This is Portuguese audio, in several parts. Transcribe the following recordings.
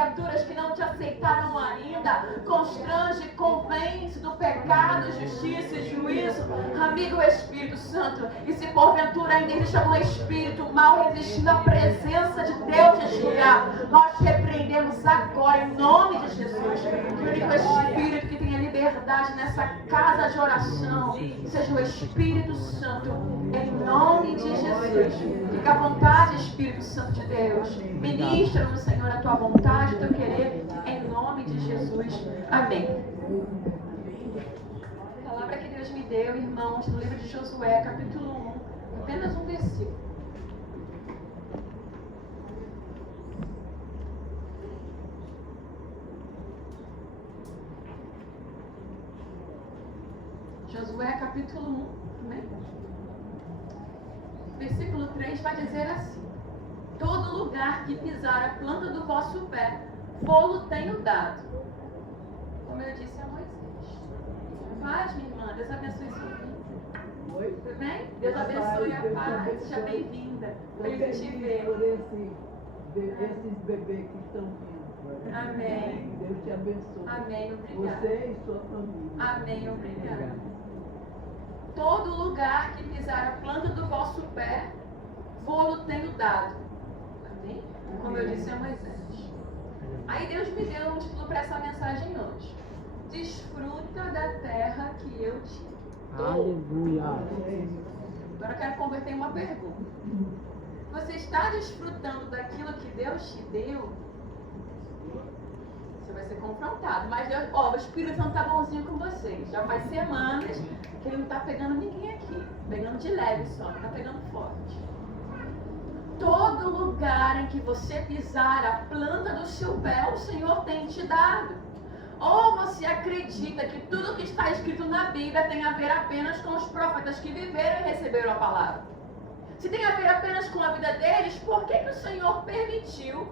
criaturas que não te aceitaram ainda. Constrange, convence do pecado, justiça e juízo. Amigo Espírito Santo, e se porventura ainda existe algum espírito mal resistindo à presença de Deus neste lugar, nós repreendemos agora em nome de Jesus. Que o único espírito que tenha liberdade nessa casa de oração seja o Espírito Santo, em nome de Jesus. Fica à vontade, Espírito Santo de Deus. Ministra-nos, Senhor, a tua vontade, o teu querer, em nome de Jesus. Amém. A palavra que Deus me deu, irmãos, no livro de Josué, capítulo 1, apenas um versículo. Josué capítulo 1, amém? Versículo 3 vai dizer assim: todo lugar que pisar a planta do vosso pé, vou-lo tenho dado. Como eu disse a Moisés. Paz, minha irmã, Deus abençoe sua vida. Tudo bem? Deus abençoe a paz, seja bem-vinda. Feliz de te ver. Por esses bebês que estão vindo. Amém. Deus te abençoe. Amém, obrigada. Você e sua família. Amém, obrigada. Todo lugar que pisar a planta do vosso pé, vou-lo tenho dado. Amém? Como eu disse a Moisés. Aí Deus me deu um título para essa mensagem hoje. Desfruta da terra que eu te dou. Aleluia. Agora eu quero converter em uma pergunta. Você está desfrutando daquilo que Deus te deu? Você vai ser confrontado. Mas Deus, o Espírito Santo está bonzinho com vocês. Já faz semanas que ele não está pegando ninguém aqui. Pegando de leve só, não está pegando forte. Todo lugar em que você pisar a planta do seu pé, o Senhor tem te dado. Ou você acredita que tudo que está escrito na Bíblia tem a ver apenas com os profetas que viveram e receberam a palavra? Se tem a ver apenas com a vida deles, por que o Senhor permitiu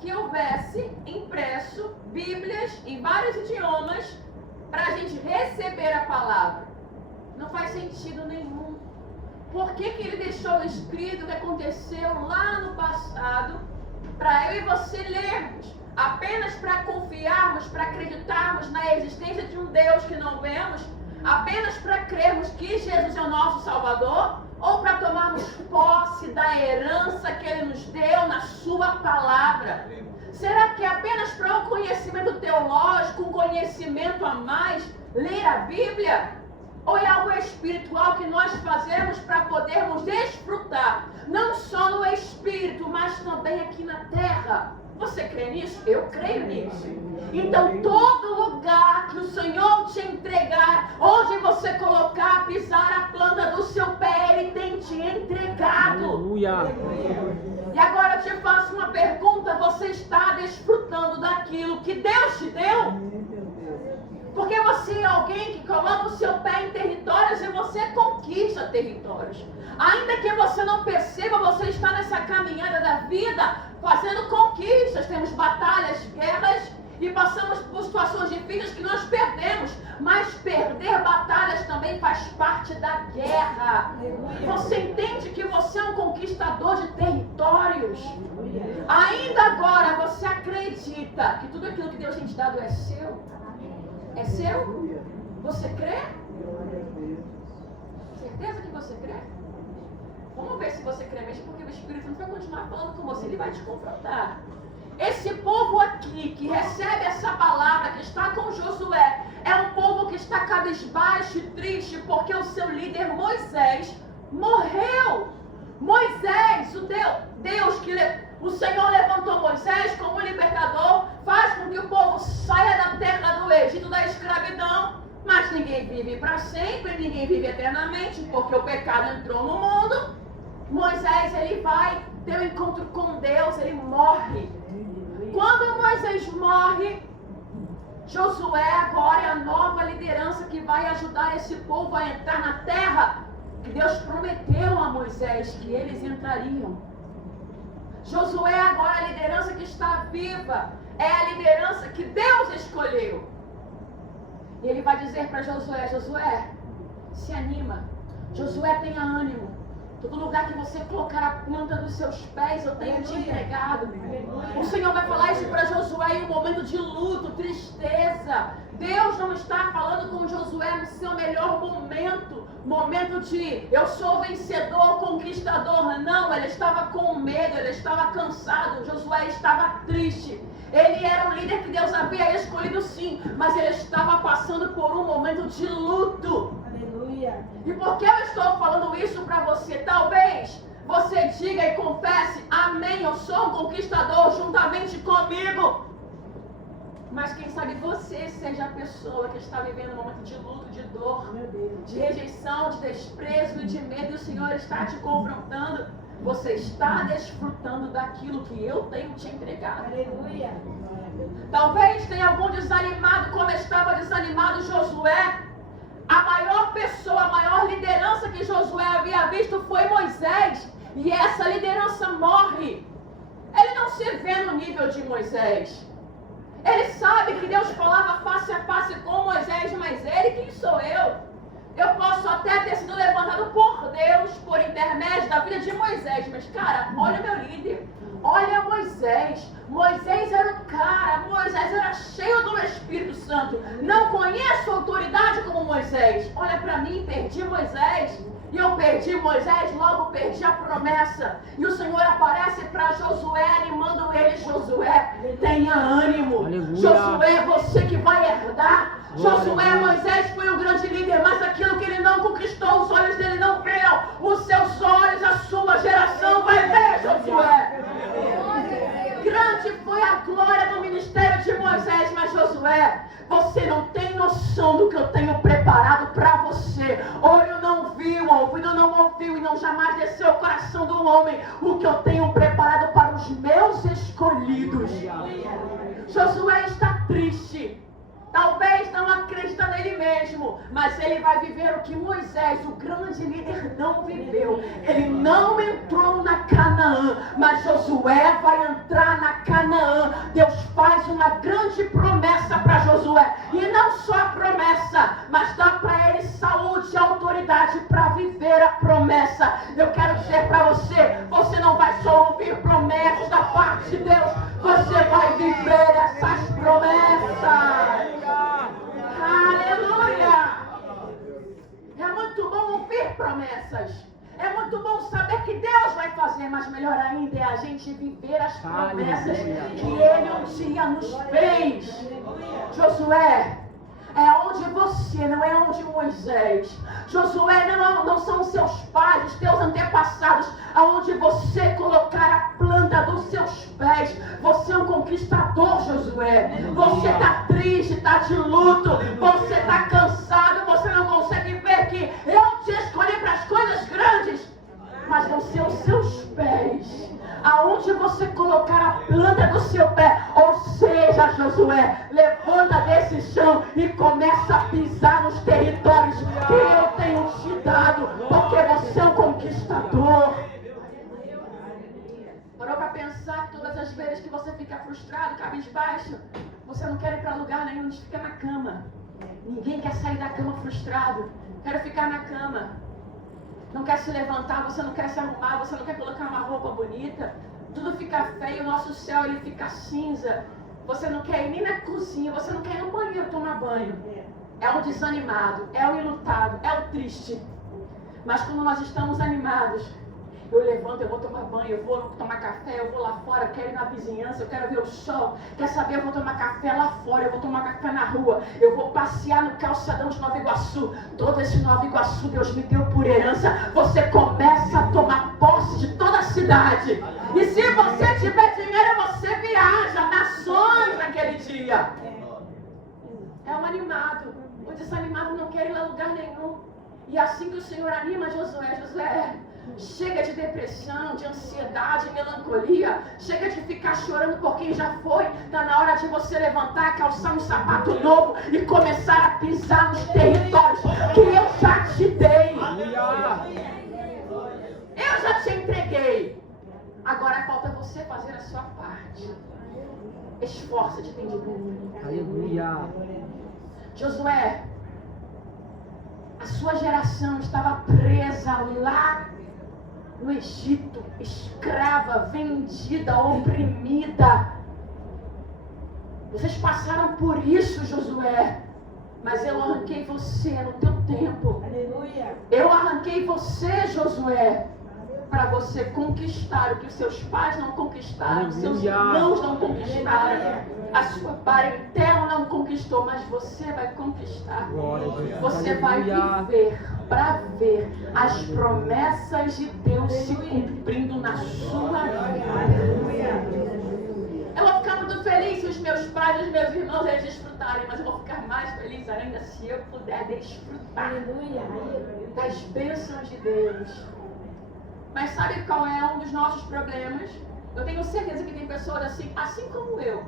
que houvesse impresso Bíblias em vários idiomas para a gente receber a palavra? Não faz sentido nenhum. Por que ele deixou escrito o que aconteceu lá no passado para eu e você lermos? Apenas para confiarmos, para acreditarmos na existência de um Deus que não vemos? Apenas para crermos que Jesus é o nosso Salvador? Ou para tomarmos posse da herança que Ele nos deu na Sua palavra? Será que é apenas para um conhecimento teológico, um conhecimento a mais, ler a Bíblia? Ou é algo espiritual que nós fazemos para podermos desfrutar, não só no Espírito, mas também aqui na terra? Você crê nisso? Eu creio nisso. Então todo lugar que o Senhor te entregar, onde você colocar, pisar a planta do seu pé, Ele tem te entregado. Aleluia. E agora eu te faço uma pergunta: você está desfrutando daquilo que Deus te deu? Porque você é alguém que coloca o seu pé em territórios e você conquista territórios. Ainda que você não perceba, você está nessa caminhada da vida fazendo conquistas. Temos batalhas, guerras e passamos por situações difíceis que nós perdemos. Mas perder batalhas também faz parte da guerra. Você entende que você é um conquistador de territórios? Ainda agora você acredita que tudo aquilo que Deus tem te dado é seu? É seu? Você crê? Certeza que você crê? Vamos ver se você crê mesmo, porque o Espírito Santo vai continuar falando com você, ele vai te confrontar. Esse povo aqui que recebe essa palavra, que está com Josué, é um povo que está cabisbaixo e triste, porque o seu líder Moisés morreu. Moisés, o Deus que o Senhor levantou Moisés como libertador, faz com que o povo saia da terra do Egito, da escravidão. Mas ninguém vive para sempre, ninguém vive eternamente, porque o pecado entrou no mundo. Moisés, ele vai ter um encontro com Deus, ele morre. Quando Moisés morre, Josué agora é a nova liderança que vai ajudar esse povo a entrar na terra que Deus prometeu a Moisés que eles entrariam. Josué agora é a liderança que está viva, é a liderança que Deus escolheu. E ele vai dizer para Josué: Josué, se anima. Josué, tenha ânimo. Todo lugar que você colocar a planta dos seus pés, eu tenho te entregado. O Senhor vai falar isso para Josué Deus não está falando com Josué no seu melhor momento de eu sou vencedor, conquistador. Não, ele estava com medo, ele estava cansado, Josué estava triste. Ele era um líder que Deus havia escolhido sim, mas ele estava passando por um momento de luto. Aleluia. E por que eu estou falando isso para você? Talvez você diga e confesse, amém, eu sou um conquistador juntamente comigo. Mas quem sabe você seja a pessoa que está vivendo um momento de luto, de dor, de rejeição, de desprezo e de medo, e o Senhor está te confrontando. Você está desfrutando daquilo que eu tenho te entregado. Aleluia. Talvez tenha algum desanimado, como estava desanimado Josué. A maior pessoa, a maior liderança que Josué havia visto foi Moisés. E essa liderança morre. Ele não se vê no nível de Moisés. Ele sabe que Deus falava face a face com Moisés, mas ele, quem sou eu? Eu posso até ter sido levantado por Deus, por intermédio da vida de Moisés, mas cara, olha o meu líder, olha Moisés. Moisés era o cara, Moisés era cheio do Espírito Santo. Não conheço autoridade como Moisés. Olha para mim, perdi Moisés. E eu perdi Moisés, logo perdi a promessa. E o Senhor aparece para Josué, animando ele. Josué, tenha ânimo. Aleluia. Josué, você que vai herdar. Josué, Moisés foi um grande líder, mas aquilo que ele não conquistou, os olhos dele não viram. Os seus olhos, a sua geração vai ver, Josué. Grande foi a glória do ministério de Moisés, mas Josué, você não tem noção do que eu tenho preparado para você. Olho não viu, ouvido não ouviu e não jamais desceu o coração do homem o que eu tenho preparado para os meus escolhidos. Josué está triste. Talvez não acredita nele mesmo, mas ele vai viver o que Moisés, o grande líder, não viveu. Ele não entrou na Canaã, mas Josué vai entrar na Canaã. Deus faz uma grande promessa para Josué. E não só a promessa, mas dá para ele saúde e autoridade para viver a promessa. Eu quero dizer para você, você não vai só ouvir promessas da parte de Deus, você vai viver essas promessas. Aleluia! É muito bom ouvir promessas. É muito bom saber que Deus vai fazer, mas melhor ainda é a gente viver as promessas que Ele um dia nos fez. Josué, é onde você, não é onde Moisés. Josué não são os seus pais, os teus antepassados, aonde você colocar a planta dos seus pés. Você é um conquistador, Josué. Você está triste, está de luto, você está cansado, você não consegue ver que eu te escolhi para as coisas grandes, mas vão ser os seus pés. Aonde você colocar a planta do seu pé, ou seja, Josué, levanta desse chão e começa a pisar nos territórios que eu tenho te dado, porque você é um conquistador. Parou para pensar que todas as vezes que você fica frustrado, cabisbaixo, você não quer ir para lugar nenhum, você fica na cama. Ninguém quer sair da cama frustrado. Quero ficar na cama. Não quer se levantar, você não quer se arrumar, você não quer colocar uma roupa bonita. Tudo fica feio, o nosso céu ele fica cinza. Você não quer ir nem na cozinha, você não quer ir no banheiro tomar banho. É o desanimado, é o enlutado, é o triste. Mas quando nós estamos animados, eu levanto, eu vou tomar banho, eu vou tomar café, eu vou lá fora, eu quero ir na vizinhança, eu quero ver o sol. Quer saber, eu vou tomar café lá fora, eu vou tomar café na rua, eu vou passear no calçadão de Nova Iguaçu. Todo esse Nova Iguaçu Deus me deu por herança. Você começa a tomar posse de toda a cidade. E se você tiver dinheiro, você viaja nações naquele dia. É um animado. O desanimado não quer ir a lugar nenhum. E assim que o Senhor anima Josué, Josué, chega de depressão, de ansiedade, melancolia. Chega de ficar chorando por quem já foi. Está na hora de você levantar, calçar um sapato novo e começar a pisar nos territórios que eu já te dei. Eu já te entreguei. Agora falta você fazer a sua parte. Esforça-te, tem de bom. Aleluia. Josué, a sua geração estava presa lá no Egito, escrava, vendida, oprimida. Vocês passaram por isso, Josué. Mas eu arranquei você no teu tempo. Aleluia. Eu arranquei você, Josué, para você conquistar o que os seus pais não conquistaram, os seus irmãos não conquistaram, a sua parentela não conquistou, mas você vai conquistar. Você vai viver para ver as promessas de Deus se cumprindo na sua vida. Eu vou ficar muito feliz se os meus pais e os meus irmãos eles desfrutarem, mas eu vou ficar mais feliz ainda se eu puder desfrutar das bênçãos de Deus. Mas sabe qual é um dos nossos problemas? Eu tenho certeza que tem pessoas assim como eu,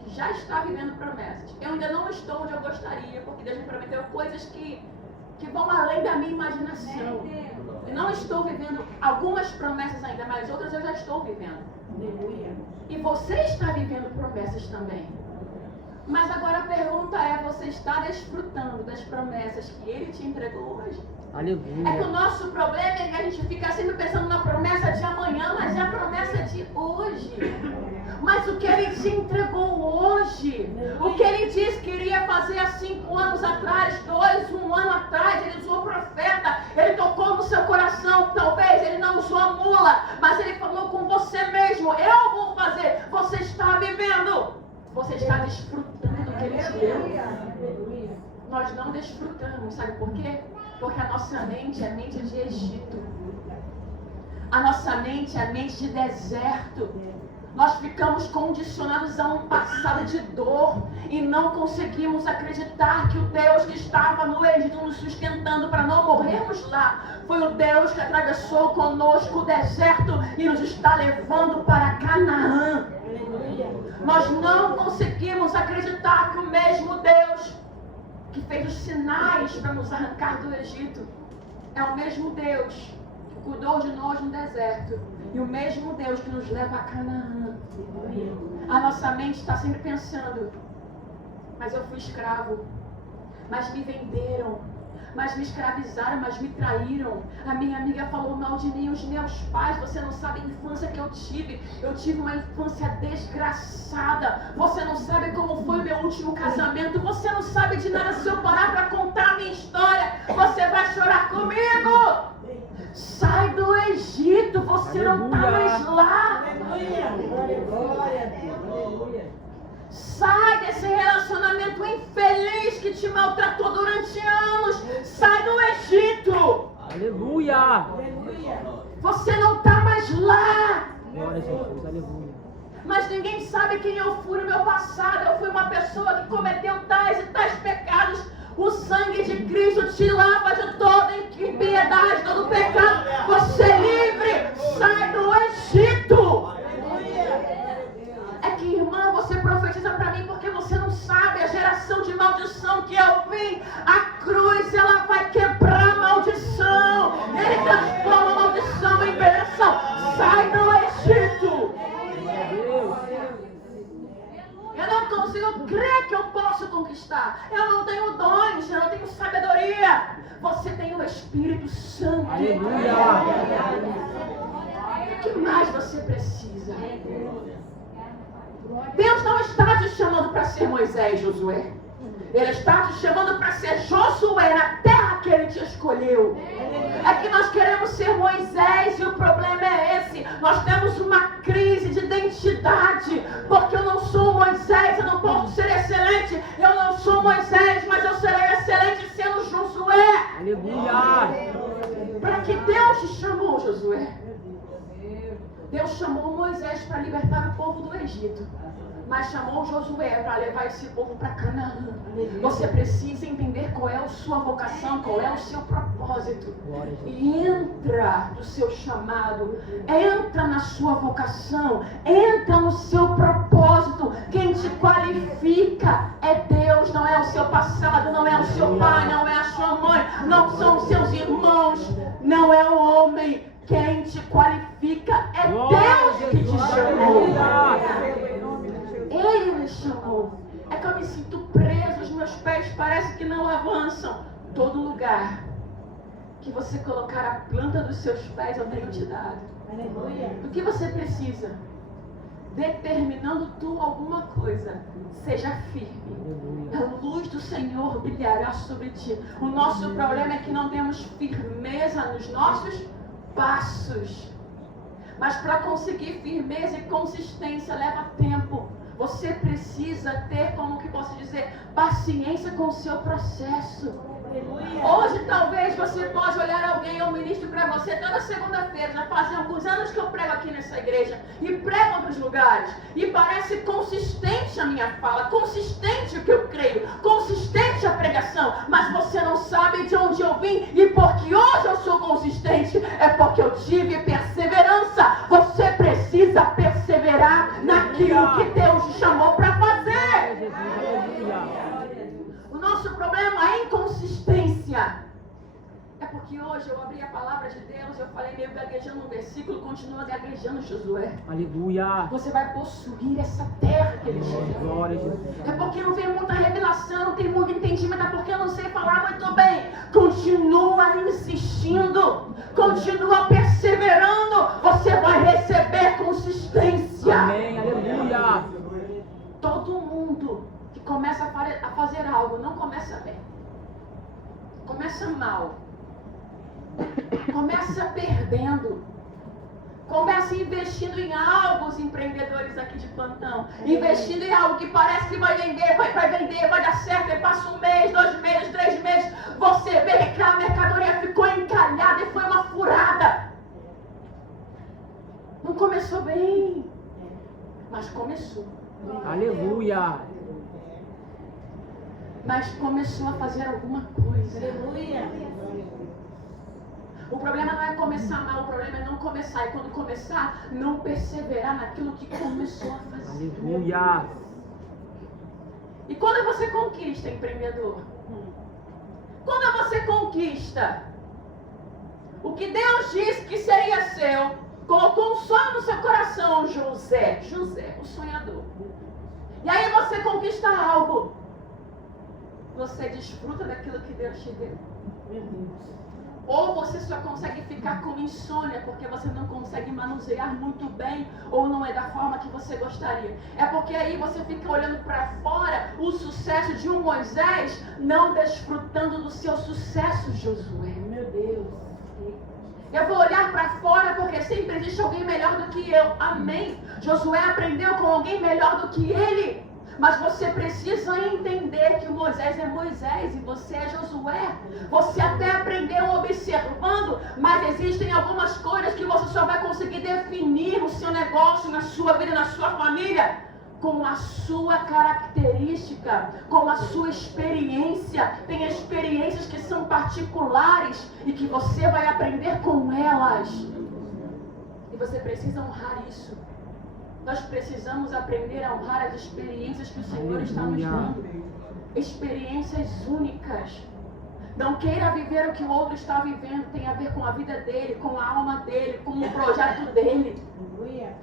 que já está vivendo promessas. Eu ainda não estou onde eu gostaria, porque Deus me prometeu coisas que vão além da minha imaginação. Eu não estou vivendo algumas promessas ainda, mas outras eu já estou vivendo. E você está vivendo promessas também. Mas agora a pergunta é, você está desfrutando das promessas que Ele te entregou hoje? Aleluia. É que o nosso problema é que a gente fica sempre pensando na promessa de amanhã, mas é a promessa de hoje. Mas o que Ele te entregou hoje, o que Ele disse que iria fazer há 5 anos atrás, 1 ano atrás, Ele usou o profeta, Ele tocou no seu coração, talvez Ele não usou a mula, mas Ele falou com você mesmo, eu vou fazer, você está vivendo, você está desfrutando do que Ele te deu. Nós não desfrutamos, sabe por quê? Porque a nossa mente é mente de Egito. A nossa mente é mente de deserto. Nós ficamos condicionados a um passado de dor e não conseguimos acreditar que o Deus que estava no Egito nos sustentando para não morrermos lá foi o Deus que atravessou conosco o deserto e nos está levando para Canaã. Nós não conseguimos acreditar que o mesmo Deus que fez os sinais para nos arrancar do Egito é o mesmo Deus que cuidou de nós no deserto e o mesmo Deus que nos leva a Canaã. A nossa mente está sempre pensando, mas eu fui escravo, mas me venderam, mas me escravizaram, mas me traíram. A minha amiga falou mal de mim, os meus pais, você não sabe a infância que eu tive uma infância desgraçada, você não sabe como foi o meu último casamento, você não sabe de nada. Se eu parar para contar a minha história, você vai chorar comigo. Sai do Egito, você não está mais lá. Sai desse relacionamento infeliz que te maltratou durante anos. Sai do Egito. Aleluia. Você não está mais lá. Glória a Jesus, aleluia. Mas ninguém sabe quem eu fui no meu passado. Eu fui uma pessoa que cometeu tais e tais pecados. O sangue de Cristo te lava de toda impiedade, todo pecado. Você é livre. Sai do Egito. É que, irmã, você profetiza para mim porque você não sabe a geração de maldição que eu vim. A cruz, ela vai quebrar a maldição. Ele transforma a maldição em bênção. Sai do Egito. Eu não consigo crer que eu posso conquistar. Eu não tenho dons, eu não tenho sabedoria. Você tem o Espírito Santo. Aleluia. O que mais você precisa? Deus não está te chamando para ser Moisés, Josué. Ele está te chamando para ser Josué na terra que Ele te escolheu. É que nós queremos ser Moisés e o problema é esse. Nós temos uma crise de identidade. Porque eu não sou Moisés, eu não posso ser excelente. Eu não sou Moisés, mas eu serei excelente sendo Josué. Aleluia. Para que Deus te chamou, Josué? Deus chamou Moisés para libertar o povo do Egito, mas chamou Josué para levar esse povo para Canaã. Você precisa entender qual é a sua vocação, qual é o seu propósito. E entra no seu chamado, entra na sua vocação, entra no seu propósito. Quem te qualifica é Deus, não é o seu passado, não é o seu pai, não é a sua mãe, não são os seus irmãos, não é o homem. Quem te qualifica é Deus que te chamou. Ele me chamou. É que eu me sinto preso, os meus pés parecem que não avançam. Todo lugar que você colocar a planta dos seus pés, eu tenho te dado. O que você precisa? determinando tu alguma coisa, seja firme. A luz do Senhor brilhará sobre ti. O nosso problema é que não temos firmeza nos nossos passos. Mas para conseguir firmeza e consistência leva tempo. Você precisa ter, como que posso dizer, paciência com o seu processo. Hoje talvez você pode olhar alguém, eu ministro para você toda segunda-feira, já fazem alguns anos que eu prego aqui nessa igreja e prego em outros lugares, e parece consistente a minha fala, consistente o que eu creio, consistente a pregação, mas você não sabe de onde eu vim, e porque hoje eu sou consistente, é porque eu tive perseverança. Você precisa perseverar naquilo que Deus te chamou para fazer. O nosso problema é inconsistência. É porque hoje eu abri a palavra de Deus, eu falei meio gaguejando um versículo, continua gaguejando Josué. Aleluia. Você vai possuir essa terra que ele te deu. Glória a Jesus. É porque não vem muita revelação, não tem muito entendimento, é porque eu não sei falar muito bem. Continua insistindo, continua perseverando, você vai receber consistência. Amém, aleluia. Todo mundo que começa a fazer algo não começa bem, começa mal, começa perdendo, começa investindo em algo. Os empreendedores aqui de plantão, investindo em algo que parece que vai vender, vai dar certo, e passa 1 mês, 2 meses, 3 meses, você vê que a mercadoria ficou encalhada e foi uma furada. Não começou bem, mas começou. Aleluia. Mas começou a fazer alguma coisa. Aleluia. O problema não é começar mal, o problema é não começar. E quando começar, não perseverar naquilo que começou a fazer. Aleluia. E quando você conquista, empreendedor? Quando você conquista o que Deus disse que seria seu, colocou um sonho no seu coração, José, o sonhador. E aí você conquista algo. Você desfruta daquilo que Deus te deu. Ou você só consegue ficar com insônia porque você não consegue manusear muito bem, ou não é da forma que você gostaria. É porque aí você fica olhando para fora o sucesso de um Moisés, não desfrutando do seu sucesso, Josué. Meu Deus. Eu vou olhar para fora porque sempre existe alguém melhor do que eu. Amém. Josué aprendeu com alguém melhor do que ele. Mas você precisa entender que o Moisés é Moisés e você é Josué. Você até aprendeu observando, mas existem algumas coisas que você só vai conseguir definir no seu negócio, na sua vida, na sua família, com a sua característica, com a sua experiência. Tem experiências que são particulares e que você vai aprender com elas. E você precisa honrar isso. Nós precisamos aprender a honrar as experiências que o Senhor está nos dando. Experiências únicas. Não queira viver o que o outro está vivendo. Tem a ver com a vida dele, com a alma dele, com o projeto dele.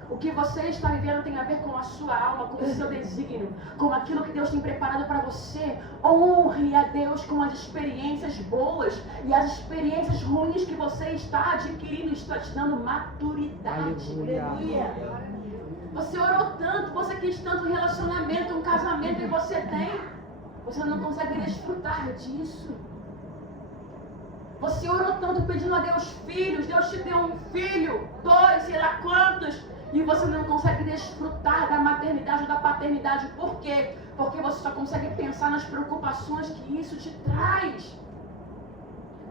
O que você está vivendo tem a ver com a sua alma, com o seu desígnio, com aquilo que Deus tem preparado para você. Honre a Deus com as experiências boas e as experiências ruins que você está adquirindo, está te dando maturidade. Aleluia. Você orou tanto, você quis tanto relacionamento, um casamento, e você tem. Você não consegue desfrutar disso. Você orou tanto pedindo a Deus filhos, Deus te deu um filho, 2, sei lá quantos, e você não consegue desfrutar da maternidade ou da paternidade. Por quê? Porque você só consegue pensar nas preocupações que isso te traz.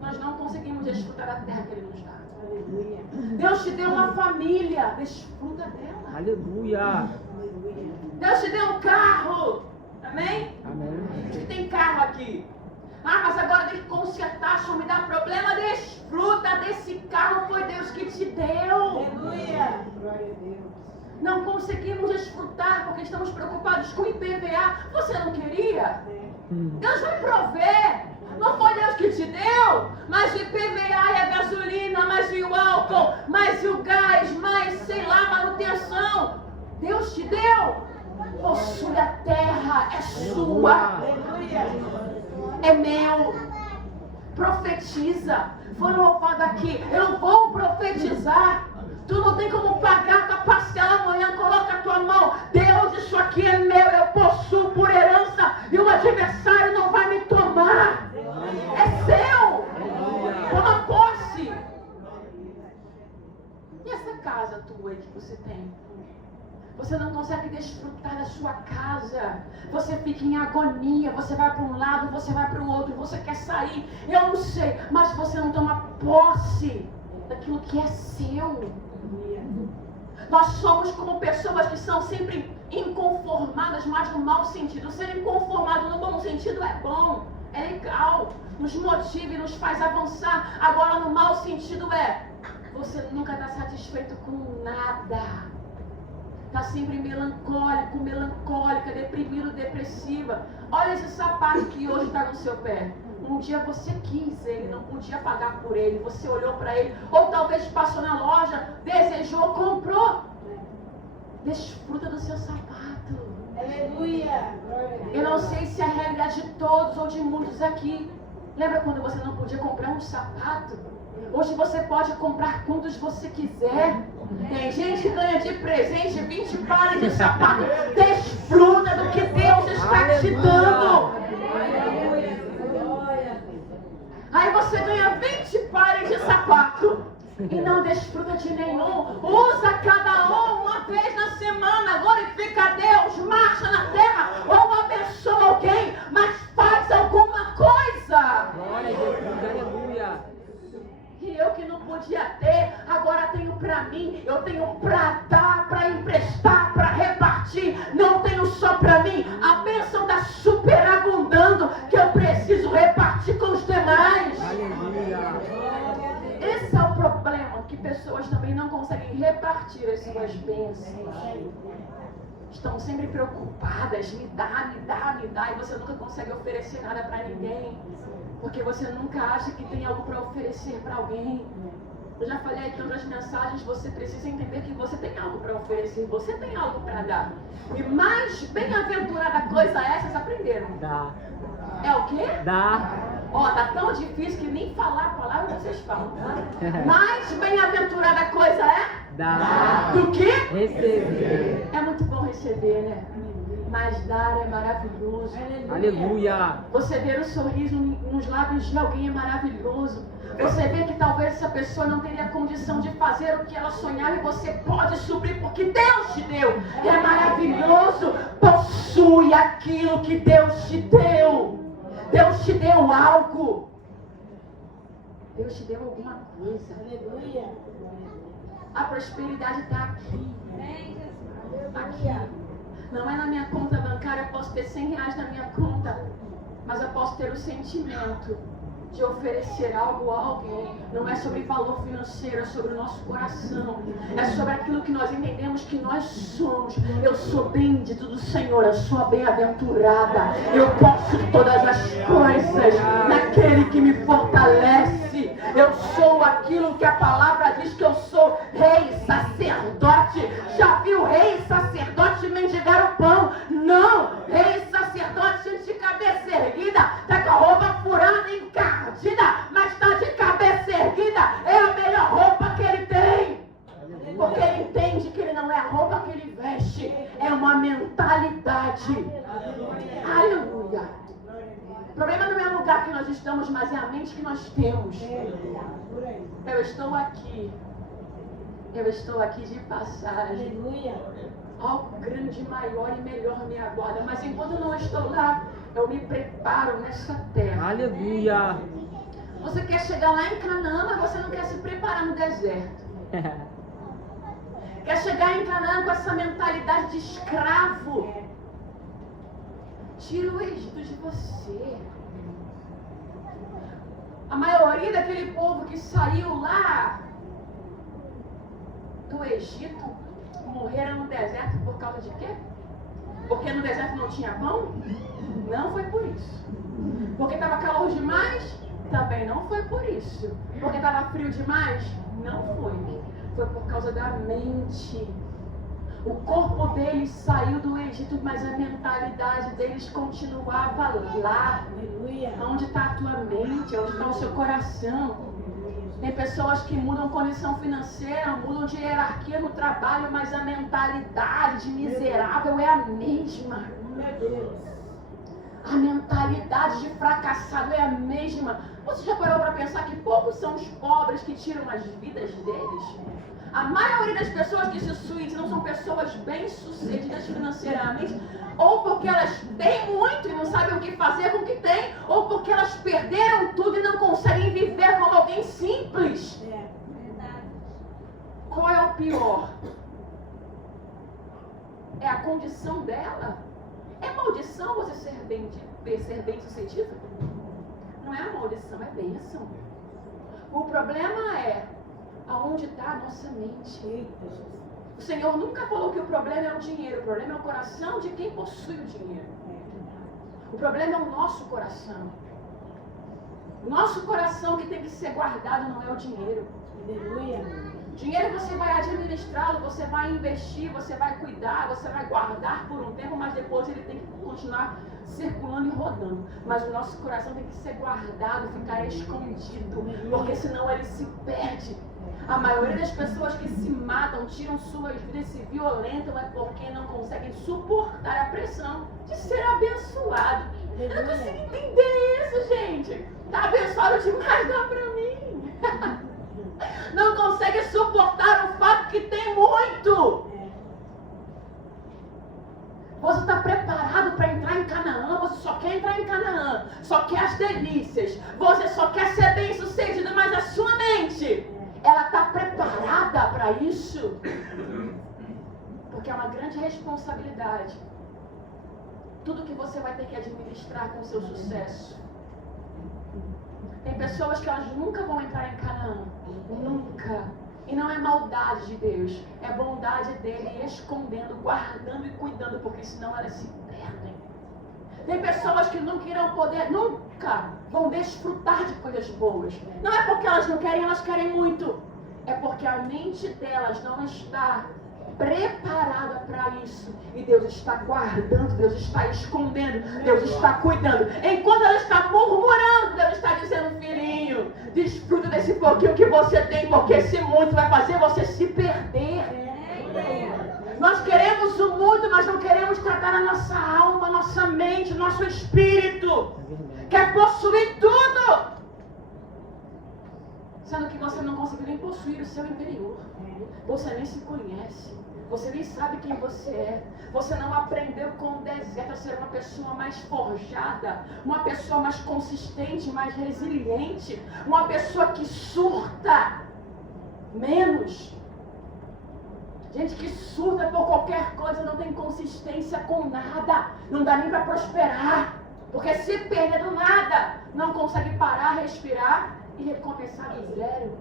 Nós não conseguimos desfrutar da terra que Ele nos dá. Aleluia. Deus te deu uma família, desfruta dela. Aleluia. Deus te deu um carro, amém? Amém. Que tem carro aqui. Ah, mas agora tem que consertar, só me dá problema. Desfruta desse carro, foi Deus que te deu. Aleluia. Glória a Deus. Não conseguimos desfrutar porque estamos preocupados com IPVA. Você não queria? Deus vai prover. Não foi Deus que te deu? Mas o IPVA e a gasolina, mais o álcool, mais o gás, mais, sei lá, manutenção. Deus te deu. Possui a terra, é sua. Aleluia. É meu. Profetiza. Foi louvado aqui. Eu vou profetizar. Tu não tem como pagar a tua parcela amanhã. Coloca a tua mão. Deus, isso aqui é meu, eu possuo por herança. E o adversário não vai me tomar. É seu. Toma posse. E essa casa tua aí que você tem? Você não consegue desfrutar da sua casa. Você fica em agonia. Você vai para um lado, você vai para o outro. Você quer sair. Eu não sei. Mas você não toma posse daquilo que é seu. Nós somos como pessoas que são sempre inconformadas, mas no mau sentido. Ser inconformado no bom sentido é bom. É legal. Nos motiva e nos faz avançar. Agora no mau sentido você nunca está satisfeito com nada. Está sempre melancólico, melancólica, deprimido, depressiva. Olha esse sapato que hoje está no seu pé. Um dia você quis ele, não podia pagar por ele. Você olhou para ele. Ou talvez passou na loja, desejou, comprou. Desfruta do seu sapato. Aleluia. Eu não sei se é a realidade de todos ou de muitos aqui. Lembra quando você não podia comprar um sapato? Hoje você pode comprar quantos você quiser. Tem gente que ganha de presente 20 pares de sapato. Desfruta do que Deus está te dando. Aí você ganha 20 pares de sapato e não desfruta de nenhum. Usa cada um uma vez na semana. Glorifica a Deus. Marcha na terra ou abençoa alguém. Mas faz alguma coisa. Glória a Jesus, aleluia. E eu que não podia ter, agora tenho para mim. Eu tenho para dar, para emprestar, para repartir. Não tenho só para mim. A bênção está superabundando, que eu preciso repartir com os demais. Aleluia. Esse é o problema, que pessoas também não conseguem repartir as suas bênçãos. Estão sempre preocupadas, me dá, e você nunca consegue oferecer nada para ninguém. Porque você nunca acha que tem algo para oferecer para alguém. Eu já falei aqui em outras mensagens, você precisa entender que você tem algo para oferecer, você tem algo para dar. E mais bem-aventurada coisa é, vocês aprenderam? Dá. É o quê? Dá. Ó, tá tão difícil que nem falar a palavra vocês falam, tá? Mais bem-aventurada coisa é? Dá. Do que? Receber. É muito bom receber, né? Mas dar é maravilhoso. Aleluia. Você ver o sorriso nos lábios de alguém é maravilhoso. Você vê que talvez essa pessoa não teria condição de fazer o que ela sonhava e você pode suprir porque Deus te deu. É maravilhoso. Possui aquilo que Deus te deu. Deus te deu algo. Deus te deu alguma coisa. Aleluia. A prosperidade está aqui. Aqui. Não é na minha conta bancária, eu posso ter 100 reais na minha conta, mas eu posso ter o sentimento de oferecer algo a alguém. Não é sobre valor financeiro, é sobre o nosso coração. É sobre aquilo que nós entendemos que nós somos. Eu sou bendito do Senhor, eu sou abençoada. Eu posso todas as coisas naquele que me fortalece. Eu sou aquilo que a palavra diz que eu sou, rei, sacerdote. Já viu rei e sacerdote mendigar o pão? Não, rei e sacerdote de cabeça erguida, tá com a roupa furada e encardida, mas está de cabeça erguida. É a melhor roupa que ele tem. Porque ele entende que ele não é a roupa que ele veste, é uma mentalidade. Aleluia. O problema não é o lugar que nós estamos, mas é a mente que nós temos. Eu estou aqui. Eu estou aqui de passagem. Aleluia. Algo grande, maior e melhor me aguarda. Mas enquanto eu não estou lá, eu me preparo nessa terra. Aleluia. Você quer chegar lá em Canaã, mas você não quer se preparar no deserto. Quer chegar em Canaã com essa mentalidade de escravo. Tira o Egito de você. A maioria daquele povo que saiu lá do Egito morreram no deserto por causa de quê? Porque no deserto não tinha pão? Não foi por isso. Porque estava calor demais? Também não foi por isso. Porque estava frio demais? Não foi. Foi por causa da mente. O corpo deles saiu do Egito, mas a mentalidade deles continuava lá. Aleluia. Onde está a tua mente? Onde está o seu coração? Tem pessoas que mudam condição financeira, mudam de hierarquia no trabalho, mas a mentalidade de miserável é a mesma. Meu Deus. A mentalidade de fracassado é a mesma. Você já parou para pensar que poucos são os pobres que tiram as vidas deles? A maioria das pessoas que se suicidam são pessoas bem-sucedidas financeiramente, ou porque elas têm muito e não sabem o que fazer com o que têm, ou porque elas perderam tudo e não conseguem viver como alguém simples. Qual é o pior? É a condição dela? É maldição você ser bem-sucedido? Não é a maldição, é bênção. O problema é aonde está a nossa mente. Eita, Jesus. O Senhor nunca falou que o problema é o dinheiro, o problema é o coração de quem possui o dinheiro. O problema é o nosso coração. O nosso coração que tem que ser guardado não é o dinheiro. Aleluia. Dinheiro você vai administrá-lo, você vai investir, você vai cuidar, você vai guardar por um tempo, mas depois ele tem que continuar circulando e rodando. Mas o nosso coração tem que ser guardado, ficar escondido, porque senão ele se perde. A maioria das pessoas que se matam, tiram suas vidas, se violentam, é porque não conseguem suportar a pressão de ser abençoado. Eu não consigo entender isso, gente. Tá abençoado demais, dá pra mim. Não consegue suportar o fato que tem muito. Você está preparado para entrar em Canaã? Você só quer entrar em Canaã, só quer as delícias. Você só quer ser bem sucedido, mas a sua mente, ela está preparada para isso? Porque é uma grande responsabilidade. Tudo que você vai ter que administrar com o seu sucesso. Tem pessoas que elas nunca vão entrar em Canaã. Nunca. E não é maldade de Deus. É bondade dele escondendo, guardando e cuidando. Porque senão elas se perdem. Tem pessoas que nunca irão poder, nunca vão desfrutar de coisas boas. Não é porque elas não querem, elas querem muito. É porque a mente delas não está preparada para isso. E Deus está guardando, Deus está escondendo, Deus está cuidando. Enquanto ela está murmurando, Deus está dizendo: filhinho, desfruta desse pouquinho que você tem, porque esse muito vai fazer você se perder. Nós queremos o muito, mas não queremos tratar a nossa alma, a nossa mente, o nosso espírito. Quer possuir tudo, sendo que você não conseguiu nem possuir o seu interior. Você nem se conhece. Você nem sabe quem você é. Você não aprendeu com o deserto a ser uma pessoa mais forjada, uma pessoa mais consistente, mais resiliente, uma pessoa que surta menos. Gente que surta por qualquer coisa não tem consistência com nada. Não dá nem para prosperar. Porque se perder do nada, não consegue parar, respirar e recomeçar do zero.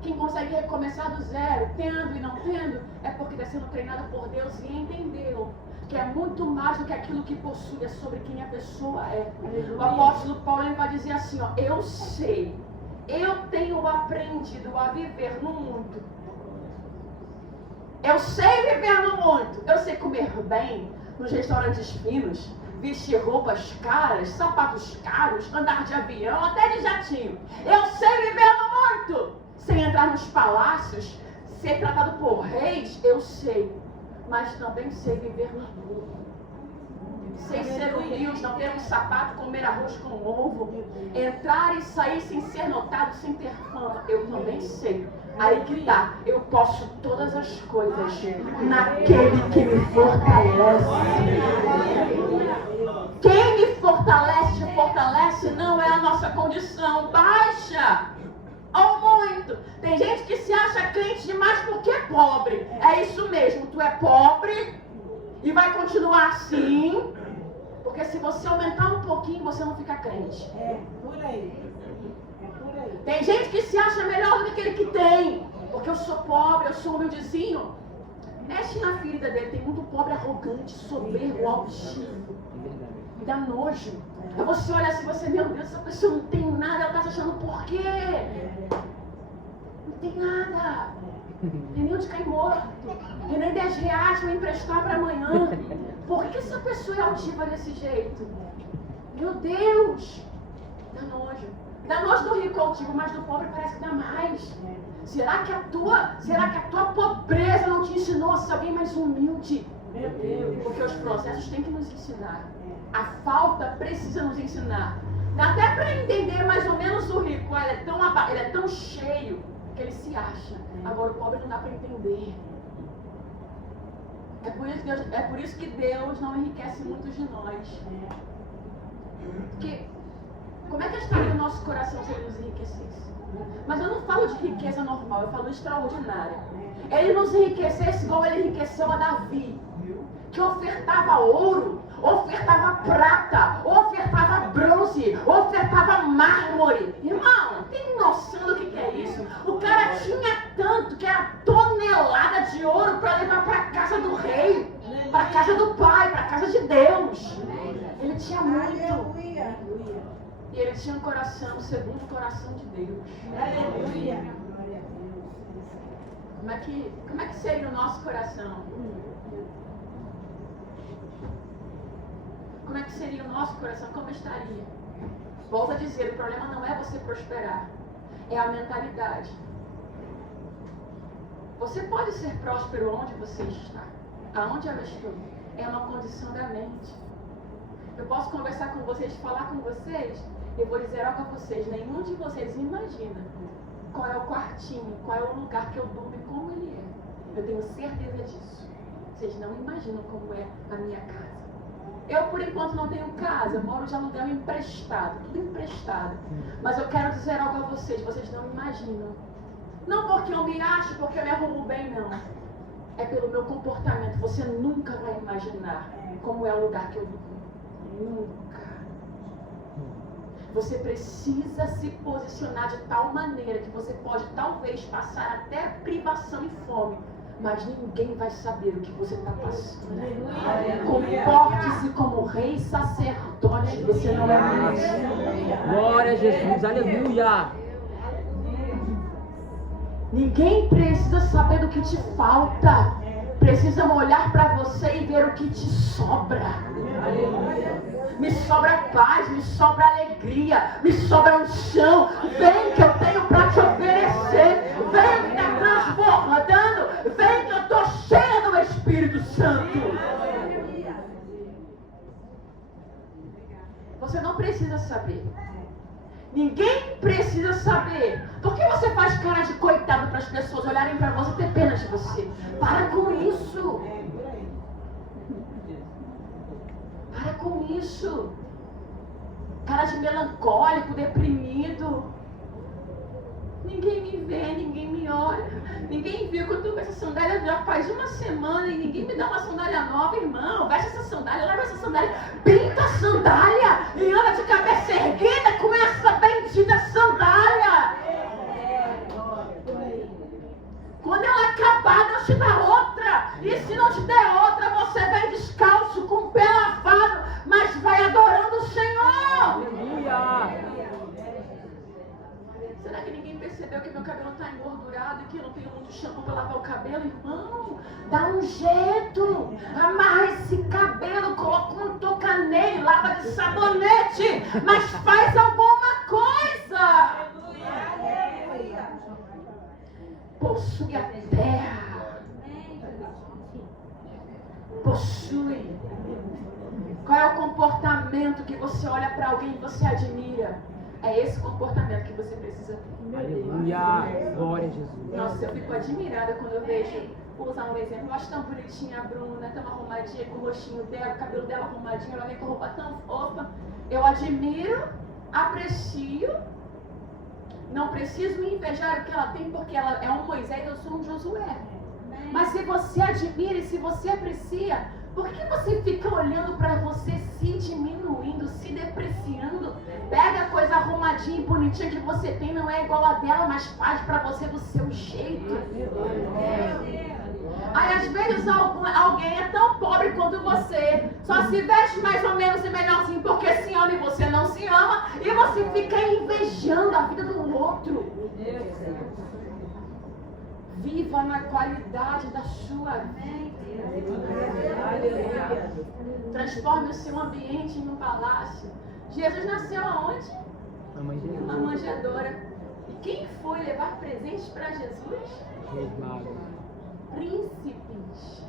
Quem consegue recomeçar do zero, tendo e não tendo, é porque está sendo treinado por Deus e entendeu que é muito mais do que aquilo que possui, é sobre quem a pessoa é. O apóstolo Paulo ele vai dizer assim, ó: eu sei, eu tenho aprendido a viver no muito. Eu sei viver no muito. Eu sei comer bem nos restaurantes finos, vestir roupas caras, sapatos caros, andar de avião, até de jatinho. Eu sei viver no muito. Sem entrar nos palácios, ser tratado por reis, eu sei. Mas também sei viver no mundo. Sem ser humilde, não ter um sapato, comer arroz com ovo, entrar e sair sem ser notado, sem ter fama, eu também sei. Aí que tá, eu posso todas as coisas naquele que me fortalece. Quem me fortalece não é a nossa condição baixa ou muito. Tem gente que se acha crente demais porque é pobre. É isso mesmo, tu é pobre e vai continuar assim, porque se você aumentar um pouquinho, você não fica crente. É, por aí. É por aí. Tem gente que se acha melhor do que aquele que tem, porque eu sou pobre, eu sou humildezinho. Mexe na ferida dele, tem muito pobre arrogante, soberbo, altivo. Dá nojo. Aí você olha assim, você, meu Deus, essa pessoa não tem nada, ela tá se achando por quê? Não tem nada. Tem nem onde cair morto. Tem nem 10 reais para emprestar para amanhã. Por que essa pessoa é altiva desse jeito? Meu Deus! Dá nojo. Dá nojo do rico altivo, mas do pobre parece que dá mais. Será que a tua pobreza não te ensinou a ser alguém mais humilde? Meu Deus. Porque os processos têm que nos ensinar. A falta precisa nos ensinar. Dá até para entender mais ou menos o rico. Ele é tão cheio que ele se acha. Agora o pobre não dá para entender. É por isso que Deus não enriquece muitos de nós. Porque como é que estaria o nosso coração se Ele nos enriquecesse? Mas eu não falo de riqueza normal, eu falo extraordinária. Ele nos enriquecesse igual Ele enriqueceu a Davi, que ofertava ouro, ofertava prata, ofertava bronze, ofertava mármore. Irmão, tem noção do que é isso? O cara tinha tanto que era tonelada de ouro para levar para a casa do rei, para a casa do pai, para a casa de Deus. Ele tinha muito. E ele tinha um coração segundo o coração de Deus. Aleluia. Como é que seria o nosso coração? Como é que seria o nosso coração? Como estaria? Volto a dizer, o problema não é você prosperar, é a mentalidade. Você pode ser próspero onde você está, aonde eu estou. É uma condição da mente. Eu posso conversar com vocês, falar com vocês, eu vou dizer algo a vocês. Nenhum de vocês imagina qual é o quartinho, qual é o lugar que eu durmo e como ele é. Eu tenho certeza disso. Vocês não imaginam como é a minha casa. Eu, por enquanto, não tenho casa, eu moro de aluguel emprestado, tudo emprestado. Mas eu quero dizer algo a vocês não imaginam. Não porque eu me acho, porque eu me arrumo bem, não. É pelo meu comportamento. Você nunca vai imaginar como é o lugar que eu vivo. Nunca. Você precisa se posicionar de tal maneira que você pode talvez passar até privação e fome, mas ninguém vai saber o que você está passando. Comporte-se como rei sacerdote. Você não é mais. Glória a Jesus, aleluia. Ninguém precisa saber do que te falta. Precisam olhar para você e ver o que te sobra. Me sobra paz, me sobra alegria, me sobra unção. Vem que eu tenho para te oferecer. Vem que está transbordando. Vem que eu estou cheia do Espírito Santo. Você não precisa saber. Ninguém precisa saber. Por que você faz cara de coitado para as pessoas olharem para você e ter pena de você? Para com isso. Para com isso. Cara de melancólico, deprimido. Ninguém me vê, ninguém me olha. Ninguém viu que eu estou com essa sandália já faz uma semana e ninguém me dá uma sandália nova, irmão. Veste essa sandália, leva essa sandália, pinta a sandália e anda de cabeça erguida com essa bendita sandália. Quando ela acabar, Deus te dá outra. E se não te der outra, você vem descalço, com o pé lavado, mas vai adorando o Senhor. Aleluia. Será que ninguém percebeu que meu cabelo está engordurado e que eu não tenho muito shampoo para lavar o cabelo? Irmão, dá um jeito. Amarra esse cabelo, coloca um touca nele, lava de sabonete, mas faz alguma coisa. Possui a terra. Possui. Qual é o comportamento que você olha para alguém e você admira? É esse comportamento que você precisa ter. Aleluia. Glória a Jesus. Nossa, eu fico admirada quando eu vejo, vou usar um exemplo, eu acho tão bonitinha a Bruna, tão arrumadinha com o rostinho dela, o cabelo dela arrumadinho, ela vem com a roupa tão fofa. Eu admiro, aprecio, não preciso invejar o que ela tem, porque ela é um Moisés e eu sou um Josué. Mas se você admira e se você aprecia, por que você fica olhando para você, se diminuindo, se depreciando? Pega a coisa arrumadinha e bonitinha que você tem, não é igual a dela, mas faz para você do seu jeito. Aí às vezes alguém é tão pobre quanto você, só se veste mais ou menos e melhorzinho porque se ama e você não se ama, e você fica invejando a vida do outro. Viva na qualidade da sua vida. Transforme o seu ambiente em um palácio. Jesus nasceu aonde? A mãe de Uma Jesus. manjedoura. E quem foi levar presentes para Jesus? Reis magos. Príncipes.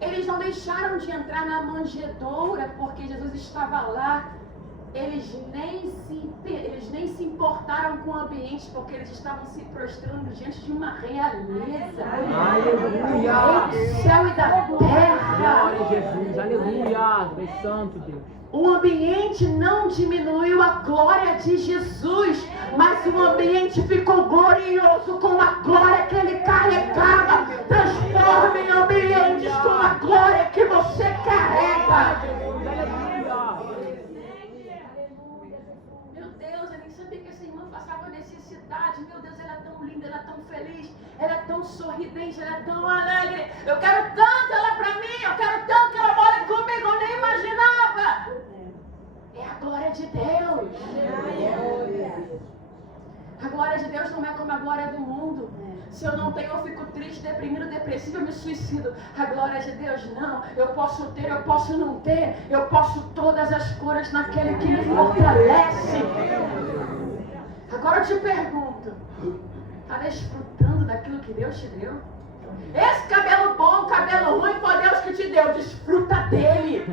Eles não deixaram de entrar na manjedoura porque Jesus estava lá. Eles nem se importaram com o ambiente porque eles estavam se prostrando diante de uma realeza. Aleluia. Do céu e da terra. Glória a Jesus. Aleluia. Tu és santo, Deus. O ambiente não diminuiu a glória de Jesus, mas o ambiente ficou glorioso com a glória que ele carregava. Transforme em ambientes com a glória que você carrega. Meu Deus, eu nem sabia que essa irmã passava necessidade. Meu Deus, ela é tão linda, ela é tão feliz, ela é tão sorridente, ela é tão alegre. Eu quero tanto ela pra mim, eu quero tanto que ela more comigo, eu nem imaginava. É a glória de Deus. A glória de Deus não é como a glória do mundo. Se eu não tenho, eu fico triste, deprimido, depressivo, eu me suicido. A glória de Deus não. Eu posso ter, eu posso não ter. Eu posso todas as cores naquele que me fortalece. Agora eu te pergunto, está desfrutando daquilo que Deus te deu? Esse cabelo bom, cabelo ruim, foi Deus que te deu. Desfruta dele.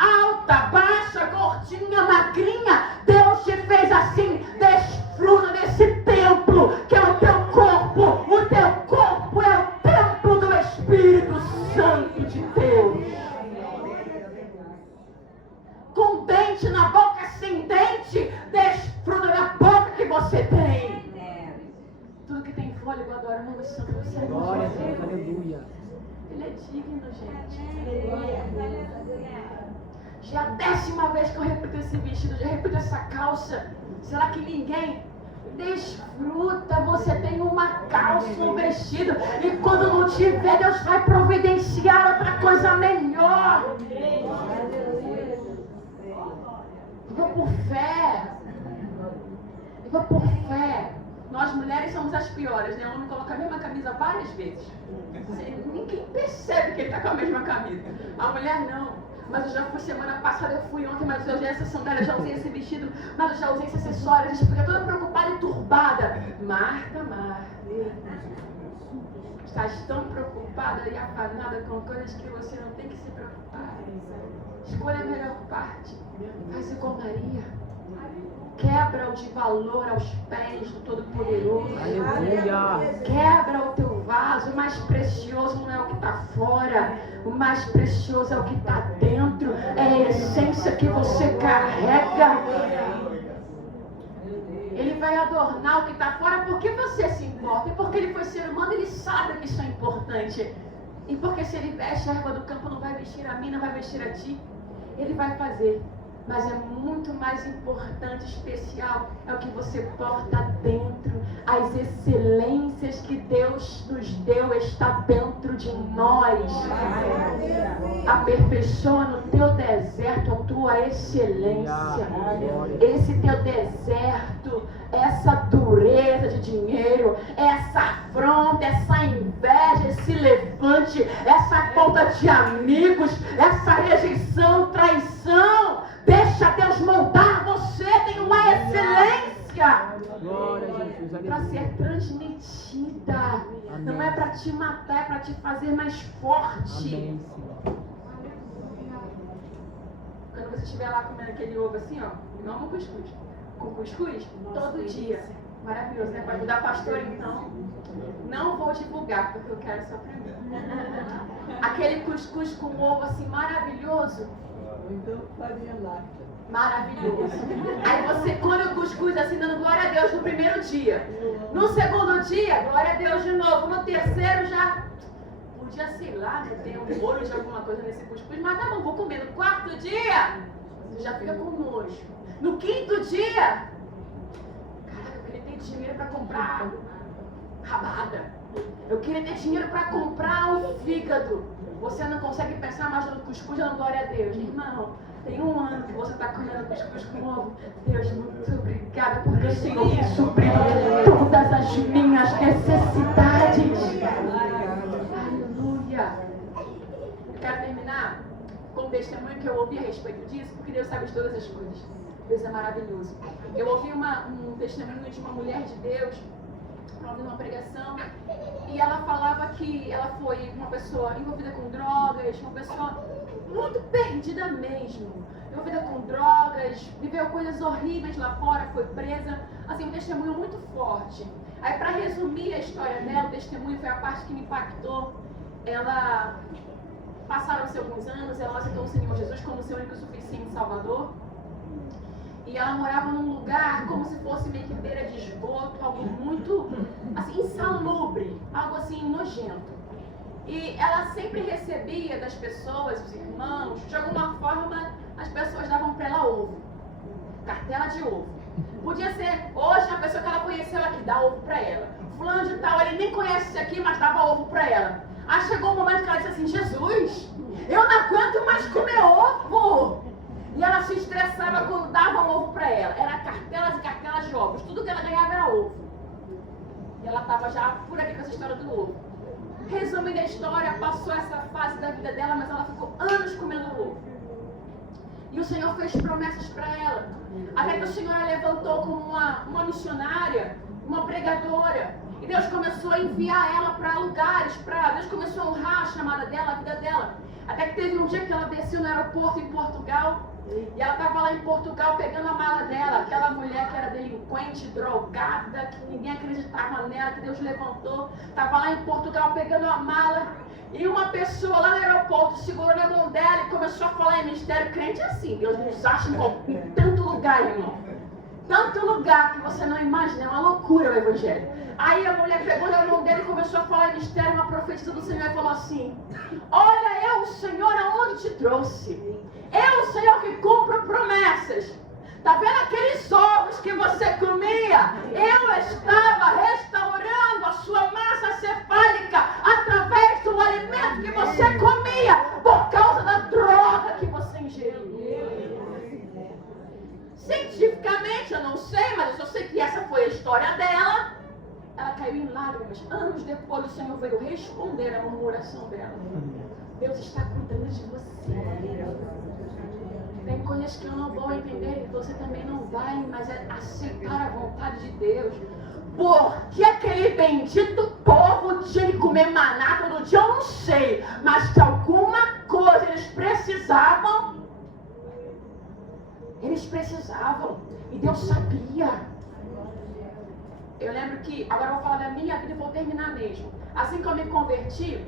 Alta, baixa, gordinha, magrinha, Deus te fez assim. Desfruta desse templo que é o teu corpo. O teu corpo é o templo do Espírito Santo de Deus. Com dente na boca, sem dente, desfruta da boca que você tem. Tudo que tem fôlego adora o nome santo do Senhor. Glória a Deus. Aleluia. Ele é digno, gente. Já é a 10ª vez que eu repito esse vestido, já repito essa calça. Será que ninguém desfruta? Você tem uma calça, um vestido, e quando não tiver, Deus vai providenciar outra coisa melhor. Viva por fé. Viva por fé. Nós mulheres somos as piores, né? O homem coloca a mesma camisa várias vezes. Ninguém percebe que ele está com a mesma camisa. A mulher não. Mas eu já fui semana passada, eu fui ontem, mas eu já usei essa sandália, já usei esse vestido, mas eu já usei esse acessório, a gente fica toda preocupada e turbada. Marta, estás tão preocupada e afanada com coisas que você não tem que se preocupar. Escolha a melhor parte. Faz igual Maria. Quebra o de valor aos pés do Todo-Poderoso. Aleluia. Quebra o teu vaso. O mais precioso não é o que está fora. O mais precioso é o que está dentro. É a essência que você carrega. Ele vai adornar o que está fora porque você se importa. E porque ele foi ser humano, ele sabe que isso é importante. E porque se ele veste a erva do campo, não vai vestir a mim, não vai vestir a ti. Ele vai fazer. Mas é muito mais importante, especial, é o que você porta dentro. As excelências que Deus nos deu está dentro de nós. Aperfeiçoa no teu deserto a tua excelência. Esse teu deserto, essa dureza de dinheiro, essa afronta, essa inveja, esse levante, essa falta de amigos, essa rejeição, traição. Deixa Deus moldar você, tem uma excelência para ser transmitida. Amém. Não é para te matar, é para te fazer mais forte. Amém. Quando você estiver lá comendo aquele ovo assim, ó, igual um cuscuz. Com cuscuz, todo dia. Maravilhoso, né? Para ajudar a pastora, então. Não vou divulgar, porque eu quero só para mim. Aquele cuscuz com ovo assim, maravilhoso. Então faria lá. Maravilhoso. Aí você come o cuscuz assim, dando glória a Deus no primeiro dia. No segundo dia, glória a Deus de novo. No terceiro já podia, sei lá, né, ter um molho de alguma coisa nesse cuscuz, mas tá bom, vou comer. No quarto dia, você já fica com nojo. No quinto dia, caraca, eu queria ter dinheiro para comprar rabada. Eu queria ter dinheiro para comprar o fígado. Você não consegue pensar mais no cuscuz dando glória a Deus. Irmão, tem um ano que você está comendo cuscuz com ovo. Deus, muito obrigada, porque o Senhor tem suprido todas as minhas necessidades. Aleluia. Eu quero terminar com um testemunho que eu ouvi a respeito disso, porque Deus sabe de todas as coisas. Deus é maravilhoso. Eu ouvi um testemunho de uma mulher de Deus, ouvi uma pregação, e ela falava que ela foi uma pessoa envolvida com drogas, uma pessoa muito perdida mesmo, envolvida com drogas, viveu coisas horríveis lá fora, foi presa, assim, um testemunho muito forte. Aí, para resumir a história dela, o testemunho foi a parte que me impactou. Ela, passaram-se alguns anos, ela aceitou o Senhor Jesus como seu único e suficiente Salvador. E ela morava num lugar como se fosse meio que beira de esgoto, algo muito, assim, insalubre, algo assim, nojento. E ela sempre recebia das pessoas, os irmãos, de alguma forma, as pessoas davam para ela ovo, cartela de ovo. Podia ser hoje a pessoa que ela conheceu aqui, dá ovo para ela. Fulano de tal, ele nem conhece isso aqui, mas dava ovo para ela. Aí chegou um momento que ela disse assim, Jesus, eu não aguento mais comer ovo. E ela se estressava quando davam ovo para ela. Era cartelas e cartelas de ovos. Tudo que ela ganhava era ovo. E ela estava já por aqui com essa história do ovo. Resumindo a história, passou essa fase da vida dela, mas ela ficou anos comendo ovo. E o Senhor fez promessas para ela. Até que o Senhor a levantou como uma missionária, uma pregadora. E Deus começou a enviar ela para lugares, Deus começou a honrar a chamada dela, a vida dela. Até que teve um dia que ela desceu no aeroporto em Portugal. E ela estava lá em Portugal pegando a mala dela, aquela mulher que era delinquente, drogada, que ninguém acreditava nela, que Deus levantou. Estava lá em Portugal pegando a mala. E uma pessoa lá no aeroporto segurou na mão dela e começou a falar em ministério. Crente é assim, Deus nos acha em tanto lugar, irmão. Tanto lugar que você não imagina, é uma loucura o evangelho. Aí a mulher pegou na mão dele e começou a falar em mistério, uma profecia do Senhor, e falou assim: olha, eu, o Senhor, aonde te trouxe? Eu, o Senhor, que cumpro promessas. Tá vendo aqueles ovos que você comia? Eu estava restaurando a sua massa cefálica através do alimento que você comia por causa da droga que você ingeriu. Cientificamente, eu não sei, mas eu só sei que essa foi a história dela. Ela caiu em lágrimas. Anos depois, o Senhor veio responder à murmuração dela. Deus está cuidando de você. Tem coisas que eu não vou entender e você também não vai, mas é aceitar a vontade de Deus. Porque aquele bendito povo tinha que comer maná todo dia, eu não sei. Mas que alguma coisa eles precisavam. Eles precisavam. E Deus sabia. Eu lembro que, agora eu vou falar da minha vida e vou terminar mesmo. Assim que eu me converti,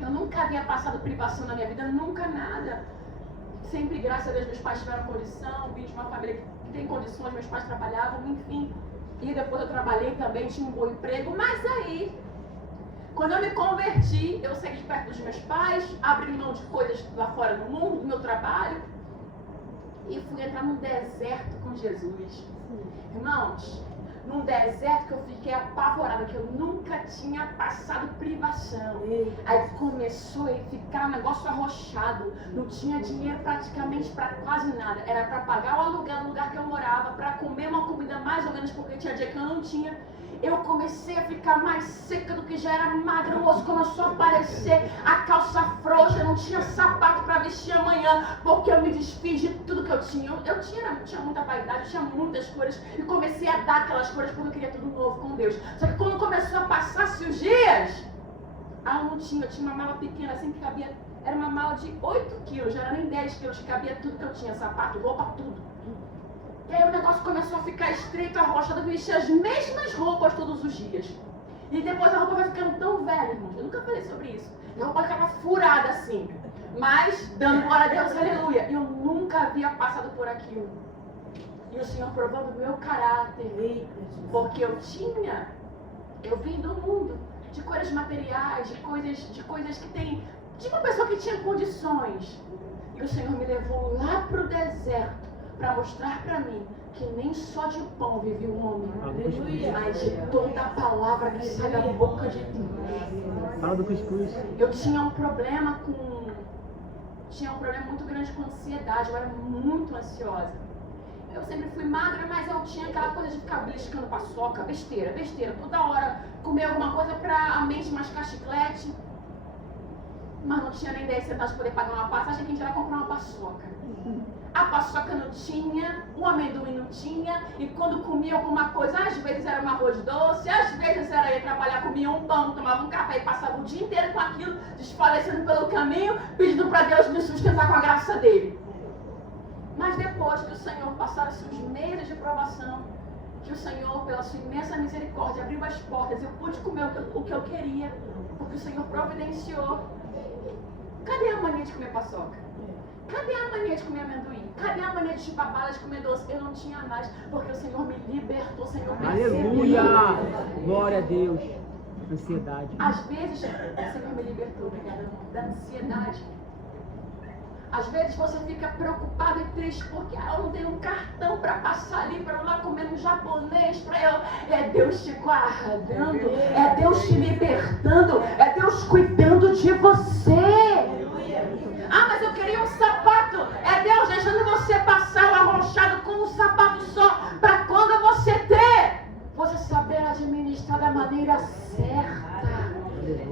eu nunca havia passado privação na minha vida, nunca nada. Sempre, graças a Deus, meus pais tiveram condição, vim de uma família que tem condições, meus pais trabalhavam, enfim. E depois eu trabalhei também, tinha um bom emprego. Mas aí, quando eu me converti, eu saí de perto dos meus pais, abri mão de coisas lá fora do mundo, do meu trabalho, e fui entrar num deserto com Jesus. Irmãos, num deserto que eu fiquei apavorada, que eu nunca tinha passado privação. Aí começou a ficar um negócio arrochado, não tinha dinheiro praticamente para quase nada. Era para pagar o aluguel no lugar que eu morava, para comer uma comida mais ou menos, porque tinha dia que eu não tinha. Eu comecei a ficar mais seca do que já era magra, o osso começou a aparecer, a calça frouxa, eu não tinha sapato para vestir amanhã, porque eu me desfiz de tudo que eu tinha. Eu tinha muita vaidade, eu tinha muitas cores, e comecei a dar aquelas cores porque eu queria tudo novo com Deus. Só que quando começou a passar-se os dias, eu tinha uma mala pequena assim que cabia, era uma mala de 8 quilos, já era nem 10 quilos, que cabia tudo que eu tinha, sapato, roupa, tudo. E aí o negócio começou a ficar estreito, arrochado, eu vestia as mesmas roupas todos os dias. E depois a roupa vai ficando tão velha, irmãos. Eu nunca falei sobre isso. A roupa ficava furada assim. Mas, dando glória a Deus, aleluia. Eu nunca havia passado por aquilo. E o Senhor provando o meu caráter. Porque eu vim do mundo, de coisas materiais, de coisas que tem, de uma pessoa que tinha condições. E o Senhor me levou lá pro deserto, para mostrar para mim que nem só de pão vive o homem, mas de toda a palavra que sai da boca de Deus. Fala do cuscuz. Eu tinha um problema muito grande com ansiedade, eu era muito ansiosa. Eu sempre fui magra, mas eu tinha aquela coisa de ficar beliscando paçoca, besteira, toda hora comer alguma coisa para a mente mascar chiclete. mas não tinha nem 10 centavos para poder pagar uma passagem, que a gente ia comprar uma paçoca. A paçoca não tinha, o amendoim não tinha, e quando comia alguma coisa, às vezes era um arroz doce, às vezes era ir trabalhar, comia um pão, tomava um café e passava o dia inteiro com aquilo, desfalecendo pelo caminho, pedindo para Deus me sustentar com a graça dele. Mas depois que o Senhor passasse os meses de provação, que o Senhor, pela sua imensa misericórdia, abriu as portas, eu pude comer o que eu queria, porque o Senhor providenciou. Cadê a mania de comer paçoca? Cadê a mania de comer amendoim? Cadê a mania de chupar bala, de comer doce? Eu não tinha mais, porque o Senhor me libertou, o Senhor me Aleluia! recebeu. Glória a Deus. Ansiedade. Às vezes, o Senhor me libertou, obrigada, irmão, da ansiedade. Às vezes você fica preocupado e triste porque eu não tenho um cartão para passar ali, para eu lá comer no japonês, para eu... É Deus te guardando, é Deus te libertando, é Deus cuidando de você. Ah, mas eu queria um sapato. É Deus deixando você passar o arrochado com um sapato só, para quando você ter, você saber administrar da maneira certa.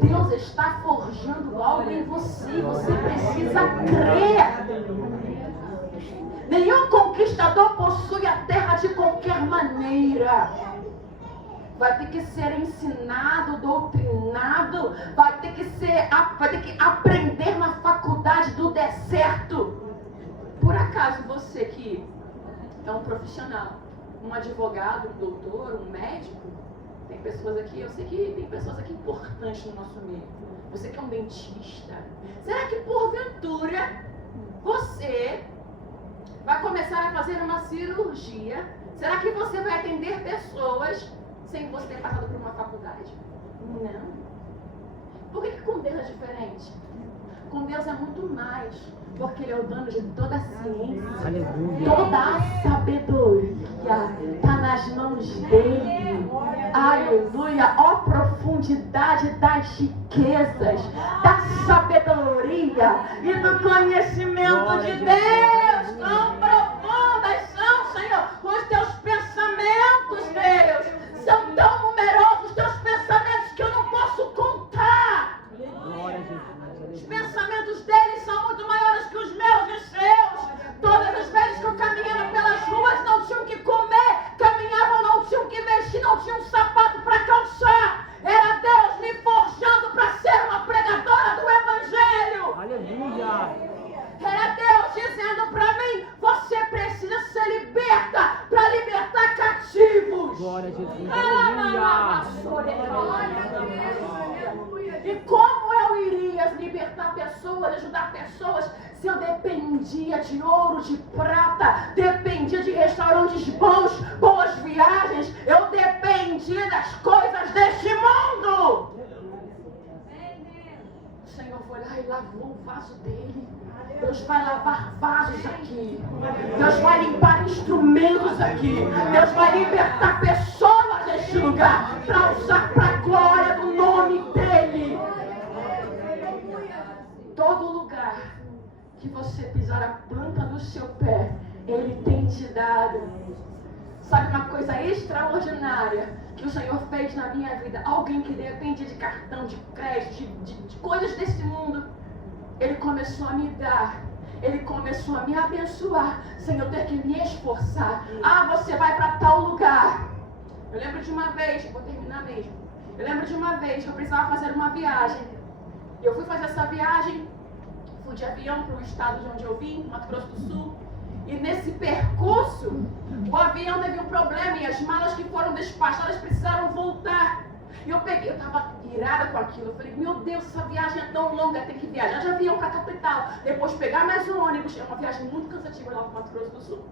Deus está forjando algo em você, você precisa crer. Nenhum conquistador possui a terra de qualquer maneira. Vai ter que ser ensinado, doutrinado, vai ter que aprender na faculdade do deserto. Por acaso você que é um profissional, um advogado, um doutor, um médico, tem pessoas aqui, eu sei que tem pessoas aqui importantes no nosso meio. Você que é um dentista, será que porventura você vai começar a fazer uma cirurgia? Será que você vai atender pessoas sem você ter passado por uma faculdade? Não. Por que com Deus é diferente? Com Deus é muito mais, porque Ele é o dono de toda a ciência. Aleluia. Toda a sabedoria está nas mãos dele. Aleluia. Ó profundidade das riquezas, da sabedoria e do conhecimento de Deus. Quão profundas são, Senhor, os teus pensamentos, Deus. São tão numerosos os teus pensamentos que eu não posso contar. Glória a Jesus. Os pensamentos deles são muito maiores que os meus e seus. Todas as vezes que eu caminhava pelas ruas, não tinham o que comer, caminhavam, não tinham o que vestir, não tinham um sapato para calçar. Era Deus me forjando para ser uma pregadora do Evangelho. Aleluia. Era Deus dizendo para mim: você precisa ser liberta para libertar cativos. Glória a Jesus. Aleluia. E como eu iria libertar pessoas, ajudar pessoas, se eu dependia de ouro, de prata, dependia de restaurantes bons, boas viagens, eu dependia das coisas deste mundo? O Senhor foi lá e lavou o vaso dele. Deus vai lavar vasos aqui. Deus vai limpar instrumentos aqui. Deus vai libertar pessoas neste lugar para usar para a glória do nome dele. Todo lugar que você pisar a planta do seu pé, Ele tem te dado. Sabe uma coisa extraordinária que o Senhor fez na minha vida? Alguém que dependia de cartão, de crédito, de coisas desse mundo, Ele começou a me dar. Ele começou a me abençoar sem eu ter que me esforçar. Ah, você vai para tal lugar. Eu lembro de uma vez, vou terminar mesmo. Eu lembro de uma vez que eu precisava fazer uma viagem. Eu fui fazer essa viagem, fui de avião para o estado de onde eu vim, Mato Grosso do Sul. E nesse percurso, o avião teve um problema e as malas que foram despachadas precisaram voltar. E eu estava irada com aquilo. Eu falei, meu Deus, essa viagem é tão longa, tem que viajar de avião para a capital. Depois pegar mais um ônibus. É uma viagem muito cansativa lá para o Mato Grosso do Sul.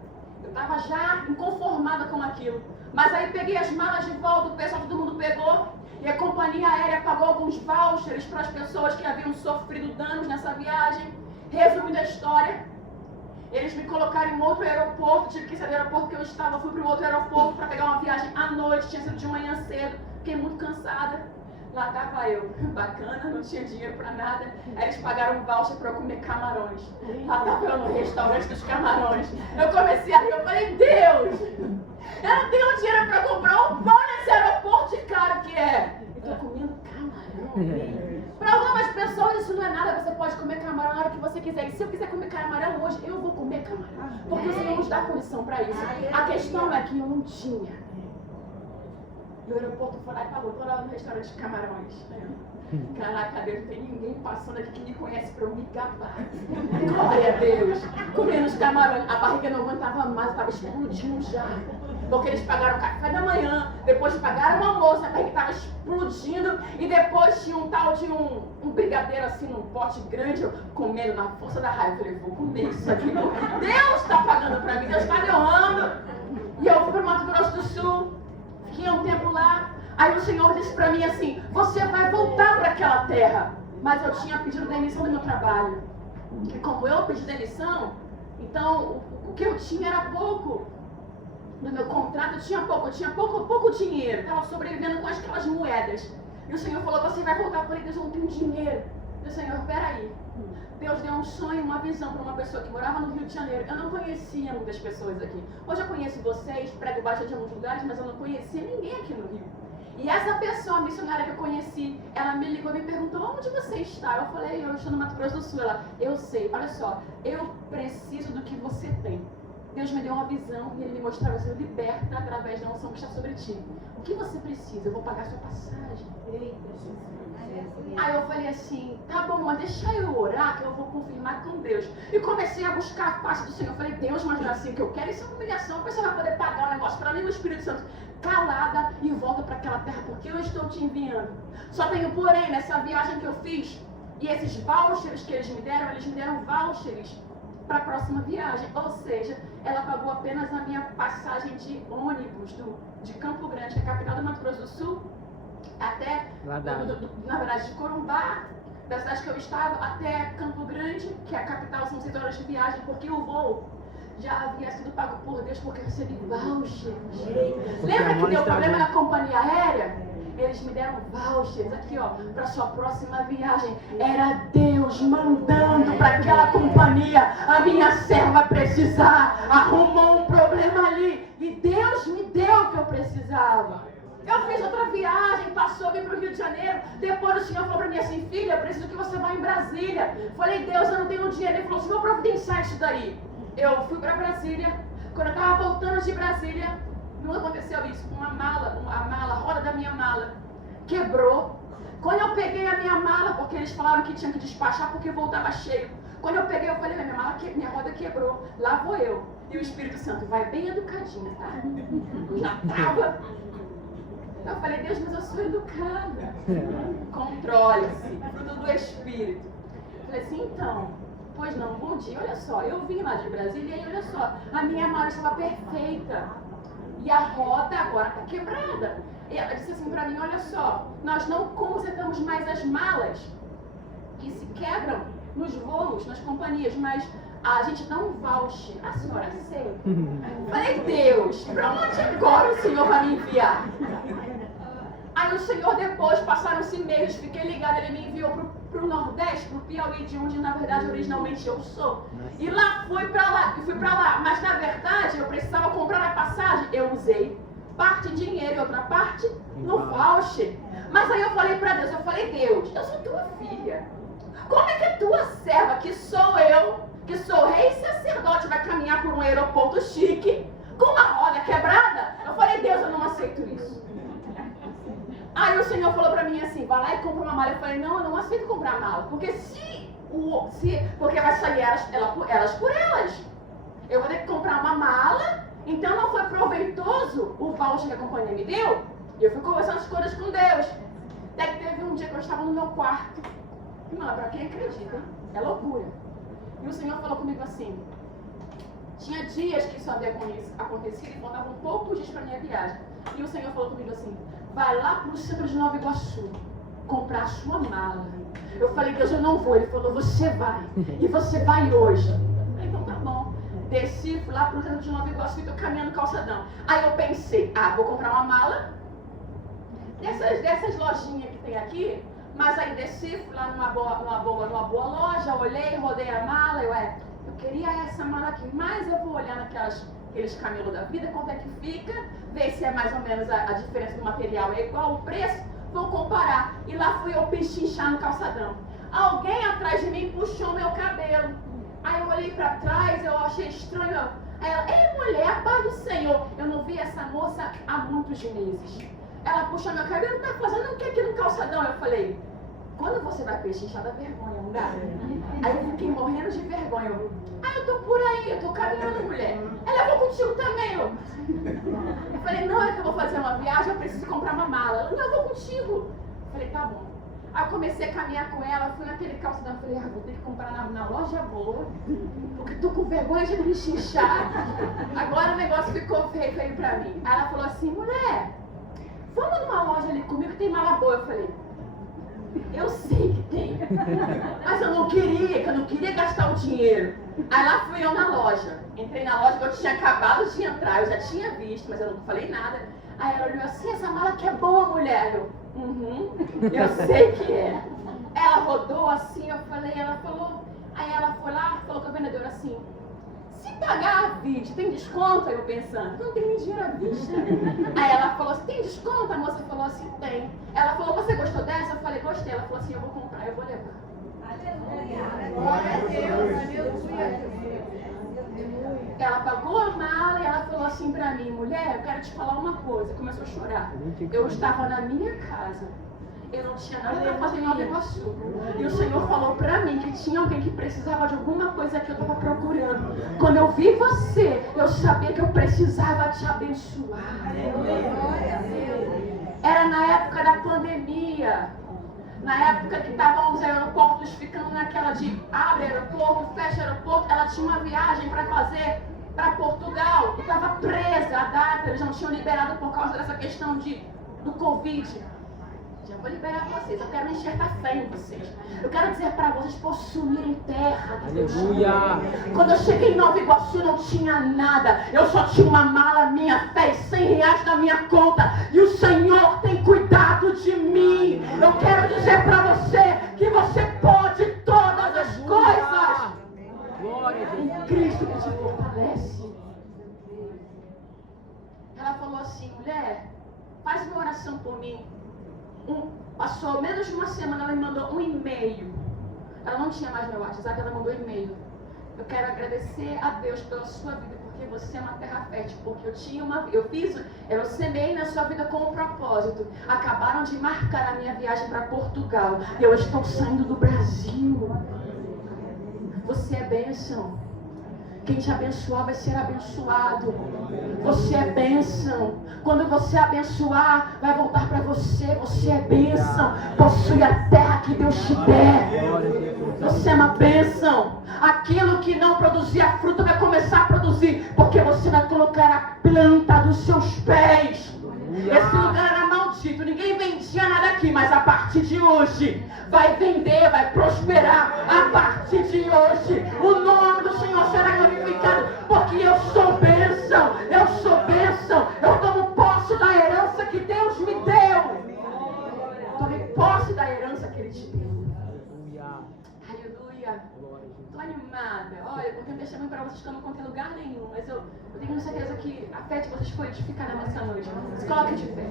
Eu estava já inconformada com aquilo. Mas aí peguei as malas de volta, o pessoal, todo mundo pegou. E a companhia aérea pagou alguns vouchers para as pessoas que haviam sofrido danos nessa viagem. Resumindo a história, eles me colocaram em outro aeroporto. Tive que sair do aeroporto que eu estava, fui para um outro aeroporto para pegar uma viagem à noite. Tinha sido de manhã cedo, fiquei muito cansada. Lá estava eu, bacana, não tinha dinheiro para nada. Aí eles pagaram um voucher para eu comer camarões. Lá estava eu no restaurante dos camarões. Eu comecei a rir, eu falei, Deus, eu não tenho dinheiro para comprar um pão nesse aeroporto de caro que é. E estou comendo camarão. Para algumas pessoas isso não não é nada, você pode comer camarão na hora que você quiser. E se eu quiser comer camarão hoje, eu vou comer camarão. Porque o Senhor nos dá condição para isso. A questão é que eu não tinha. E o aeroporto foi lá e pagou. Tô lá no restaurante de camarões. Caraca, Deus, não tem ninguém passando aqui que me conhece pra eu me gabar. Glória a Deus. Comendo os camarões. A barriga não aguentava mais, estava explodindo já. Porque eles pagaram o café da manhã, depois pagaram o almoço, a barriga estava explodindo. E depois tinha um tal de um brigadeiro assim, num pote grande, eu comendo na força da raiva. Eu falei, vou comer isso aqui, porque Deus está pagando pra mim, Deus está me honrando. E eu fui para o Mato Grosso do Sul, fiquei um tempo lá. Aí o Senhor disse pra mim assim, você vai voltar para aquela terra. Mas eu tinha pedido demissão do meu trabalho. E como eu pedi demissão, então o que eu tinha era pouco. No meu contrato eu tinha pouco dinheiro. Estava sobrevivendo com aquelas moedas. E o Senhor falou, você vai voltar. Eu falei, Deus, eu não tenho dinheiro. E o Senhor, peraí. Deus deu um sonho, uma visão para uma pessoa que morava no Rio de Janeiro. Eu não conhecia muitas pessoas aqui. Hoje eu conheço vocês, prego bastante em alguns lugares, mas eu não conhecia ninguém aqui no Rio. E essa pessoa, a missionária que eu conheci, ela me ligou e me perguntou, onde você está? Eu falei, eu estou no Mato Grosso do Sul. Ela, eu sei, olha só, eu preciso do que você tem. Deus me deu uma visão e Ele me mostrava, você liberta através da unção que está sobre ti. O que você precisa? Eu vou pagar a sua passagem. Aí eu falei assim, tá bom, mas deixa eu orar que eu vou confirmar com Deus. E comecei a buscar a face do Senhor. Eu falei, Deus, mas não é assim que eu quero, isso é uma humilhação. A pessoa vai poder pagar o negócio para mim, o Espírito Santo calada e volta para aquela terra, porque eu estou te enviando. Só tenho, porém, nessa viagem que eu fiz, e esses vouchers que eles me deram vouchers para a próxima viagem. Ou seja, ela pagou apenas a minha passagem de ônibus de Campo Grande, que é a capital do Mato Grosso do Sul, até, na verdade, de Corumbá, da cidade que eu estava, até Campo Grande, que é a capital, são 6 horas de viagem, porque o voo já havia sido pago por Deus, porque eu recebi vouchers. Lembra que deu problema na companhia aérea? Eles me deram vouchers aqui, ó, para sua próxima viagem. Era Deus mandando para aquela companhia. A minha serva precisar. Arrumou um problema ali. E Deus me deu o que eu precisava. Eu fiz outra viagem, passou, vim para o Rio de Janeiro. Depois o Senhor falou para mim assim, filha, eu preciso que você vá em Brasília. Falei, Deus, eu não tenho dinheiro. Ele falou, Senhor, providenciar isso daí. Eu fui para Brasília. Quando eu estava voltando de Brasília, não aconteceu isso. A roda da minha mala quebrou. Quando eu peguei a minha mala, porque eles falaram que tinha que despachar porque voltava cheio. Quando eu peguei, eu falei, minha roda quebrou. Lá vou eu. E o Espírito Santo vai bem educadinho, tá? Eu já estava. Eu falei, Deus, mas eu sou educada. Controle-se. Fruto do Espírito. Eu falei assim, então, pois não, bom dia, olha só. Eu vim lá de Brasília e olha só, a minha mala estava perfeita. E a roda agora está quebrada. E ela disse assim para mim, olha só, nós não consertamos mais as malas que se quebram nos voos, nas companhias, mas a gente dá um voucher. A senhora aceita? Falei, Deus, para onde agora o Senhor vai me enviar? Aí o Senhor depois, passaram-se meses, fiquei ligada, Ele me enviou para o Nordeste, para o Piauí, de onde na verdade originalmente eu sou. E lá fui para lá, mas na verdade eu precisava comprar a passagem, eu usei parte em dinheiro e outra parte no voucher. Mas aí eu falei para Deus, Deus, eu sou tua filha. Como é que a tua serva, que sou eu, que sou rei e sacerdote, vai caminhar por um aeroporto chique, com uma roda quebrada? Eu falei, Deus, eu não aceito isso. Aí o Senhor falou pra mim assim, vai lá e compra uma mala. Eu falei, não, eu não aceito comprar mala, porque porque vai sair elas por elas. Eu vou ter que comprar uma mala, então não foi proveitoso o voucher que a companhia me deu. E eu fui conversando as coisas com Deus. Até que teve um dia que eu estava no meu quarto. E, mano, pra quem acredita, é loucura. E o Senhor falou comigo assim, tinha dias que isso havia acontecido e faltavam poucos dias pra minha viagem. E o Senhor falou comigo assim, vai lá pro centro de Nova Iguaçu comprar a sua mala. Eu falei, Deus, eu não vou. Ele falou, você vai. E você vai hoje. Então tá bom. Desci, fui lá pro centro de Nova Iguaçu e tô caminhando no calçadão. Aí eu pensei, vou comprar uma mala dessas lojinhas que tem aqui. Mas aí desci, fui lá numa boa loja, olhei, rodei a mala. Eu queria essa mala aqui, mas eu vou olhar aqueles camelos da vida, quanto é que fica, ver se é mais ou menos a diferença do material é igual, o preço, vou comparar. E lá fui eu pechinchar no calçadão. alguém atrás de mim puxou meu cabelo. Aí eu olhei pra trás, eu achei estranho. Aí ela, ei mulher, a paz do Senhor. Eu não vi essa moça há muitos meses. Ela puxou meu cabelo, tá fazendo o que aqui no calçadão? Eu falei, quando você vai pechinchar da vergonha, não dá? Aí eu fiquei morrendo de vergonha. Eu tô por aí, eu tô caminhando, mulher. Ela, eu vou contigo também. Eu falei, não, é que eu vou fazer uma viagem, eu preciso comprar uma mala. Ela, não, eu vou contigo. Eu falei, tá bom. Aí eu comecei a caminhar com ela, fui naquele calçadão, falei, vou ter que comprar na loja boa, porque tô com vergonha de me chinchar. Agora o negócio ficou feio pra mim. Aí ela falou assim, mulher, vamos numa loja ali comigo que tem mala boa. Eu falei, eu sei que tem, mas eu não queria gastar o dinheiro. Aí lá fui eu na loja. Entrei na loja que eu tinha acabado de entrar, eu já tinha visto, mas eu não falei nada. Aí ela olhou assim, essa mala aqui é boa, mulher. Eu sei que é. Ela rodou assim, eu falei, ela falou. Aí ela foi lá, falou com a vendedora assim, se pagar à vista, tem desconto? Aí eu pensando, não tem nem dinheiro à vista. Aí ela falou assim, tem desconto? A moça falou assim, tem. Ela falou, você gostou dessa? Eu falei, gostei. Ela falou assim, eu vou comprar, eu vou levar. Glória a Deus, aleluia. Ela pagou a mala e ela falou assim pra mim, mulher, eu quero te falar uma coisa. Começou a chorar. Eu estava na minha casa. Eu não tinha nada para fazer em Nova Iguaçu. E o Senhor falou pra mim que tinha alguém que precisava de alguma coisa que eu estava procurando. Quando eu vi você, eu sabia que eu precisava te abençoar. Era na época da pandemia. Na época que estavam os aeroportos ficando naquela de abre aeroporto, fecha aeroporto. Ela tinha uma viagem para fazer para Portugal. E estava presa a data. Eles não tinham liberado por causa dessa questão do Covid. Já vou liberar vocês, eu quero enxergar fé em vocês. Eu quero dizer para vocês possuírem terra. Aleluia! Quando eu cheguei em Nova Iguaçu não tinha nada. Eu só tinha uma mala, minha fé e R$100 na minha conta. E o Senhor tem cuidado de mim. Eu quero dizer para você que você pode todas as coisas. Glória a Deus! Em Cristo que te fortalece. Ela falou assim, mulher, faz uma oração por mim. Passou menos de uma semana, ela me mandou um e-mail. Ela não tinha mais meu WhatsApp, ela mandou um e-mail. Eu quero agradecer a Deus pela sua vida, porque você é uma terra fértil. Porque eu semei na sua vida com um propósito. Acabaram de marcar a minha viagem para Portugal. Eu estou saindo do Brasil. Você é bênção. Quem te abençoar vai ser abençoado. Você é bênção. Quando você abençoar, vai voltar para você. Você é bênção. Possui a terra que Deus te der. Você é uma bênção. Aquilo que não produzia fruto vai começar a produzir. Porque você vai colocar a planta dos seus pés. Esse lugar era maldito, ninguém vendia nada aqui, mas a partir de hoje vai vender, vai prosperar. A partir de hoje o nome do Senhor será glorificado, porque eu sou bênção, eu tomo posse da herança que Deus me deu. Tome posse da herança que Ele te deu. Aleluia. Estou animada. Olha, porque eu testemunho para vocês que eu não contei lugar nenhum, mas eu tenho certeza que a fé de vocês foi edificada nessa noite. Se coloque de pé.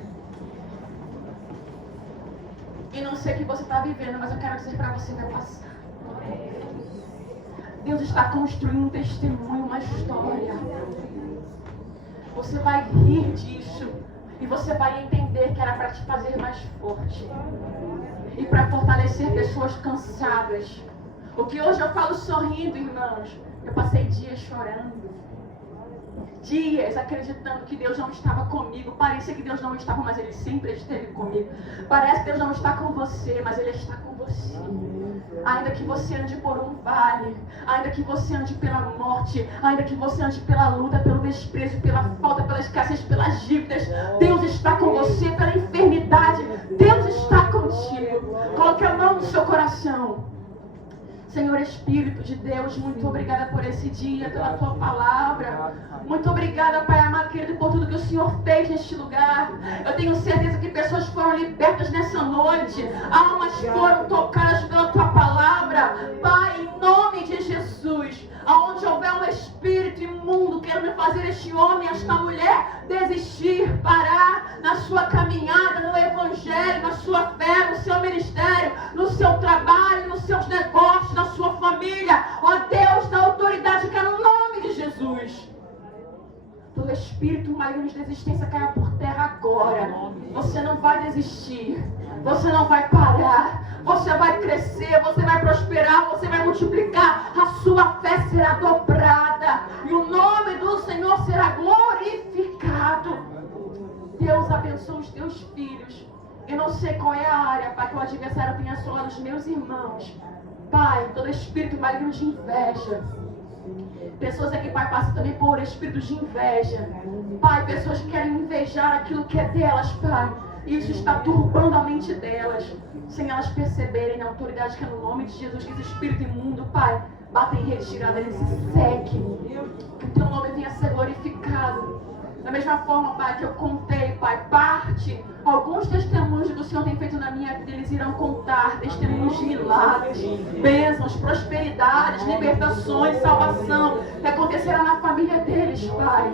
E não sei o que você está vivendo, mas eu quero dizer para você, vai passar. Deus está construindo um testemunho, uma história. Você vai rir disso. E você vai entender que era para te fazer mais forte. E para fortalecer pessoas cansadas. O que hoje eu falo sorrindo, irmãos, eu passei dias chorando. Dias acreditando que Deus não estava comigo. Parecia que Deus não estava, mas Ele sempre esteve comigo. Parece que Deus não está com você, mas Ele está com você. Ainda que você ande por um vale, ainda que você ande pela morte, ainda que você ande pela luta, pelo desprezo, pela falta, pela escassez, pelas dívidas, Deus está com você, pela enfermidade, Deus está contigo. Coloque a mão no seu coração. Senhor Espírito de Deus, muito obrigada por esse dia, pela Tua palavra. Muito obrigada, Pai amado, querido, por tudo que o Senhor fez neste lugar. Eu tenho certeza que pessoas foram libertas nessa noite. Almas foram tocadas pela Tua palavra. Pai, em nome de Jesus, aonde houver um espírito imundo querendo fazer este homem, esta mulher desistir, parar na sua caminhada, no Evangelho, na sua fé, no seu ministério, no seu trabalho, no seu espírito maligno de desistência caia por terra agora. Você não vai desistir. Você não vai parar. Você vai crescer, você vai prosperar, você vai multiplicar. A sua fé será dobrada. E o nome do Senhor será glorificado. Deus abençoe os teus filhos. Eu não sei qual é a área, Pai, que o adversário tenha assolado os meus irmãos. Pai, todo espírito maligno de inveja. Pessoas aqui, Pai, passam também por espíritos de inveja. Pai, pessoas que querem invejar aquilo que é delas, Pai. E isso está turbando a mente delas. Sem elas perceberem a autoridade que é no nome de Jesus, que esse espírito imundo, Pai, bata em retirada, ele se seque. Que o teu nome venha a ser glorificado. Da mesma forma, Pai, que eu contei, Pai, alguns testemunhos que o Senhor tem feito na minha vida, eles irão contar testemunhos de milagres, bênçãos, prosperidades, libertações, salvação, que acontecerá na família deles, Pai.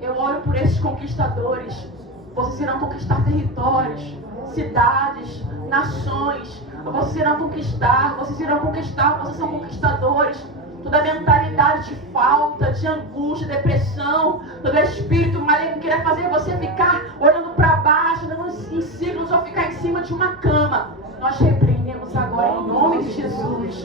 Eu oro por esses conquistadores. Vocês irão conquistar territórios, cidades, nações. Vocês irão conquistar, vocês são conquistadores. Toda mentalidade de falta, de angústia, depressão, todo espírito maligno que queira fazer você ficar olhando para baixo, olhando em círculos ou ficar em cima de uma cama. Nós repreendemos agora em nome de Jesus.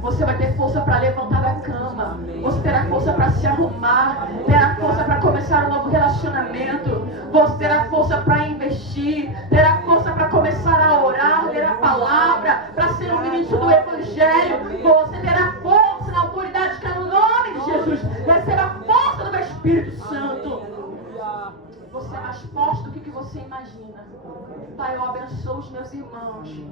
Você vai ter força para levantar da cama. Você terá força para se arrumar. Terá força para começar um novo relacionamento. Você terá força para investir. Terá força para começar a orar, ler a palavra, para ser um ministro do Evangelho. Você terá força na autoridade que é no nome de Jesus. Receba a força do Espírito Santo. Você é mais forte do que você imagina. Pai, eu abençoo os meus irmãos.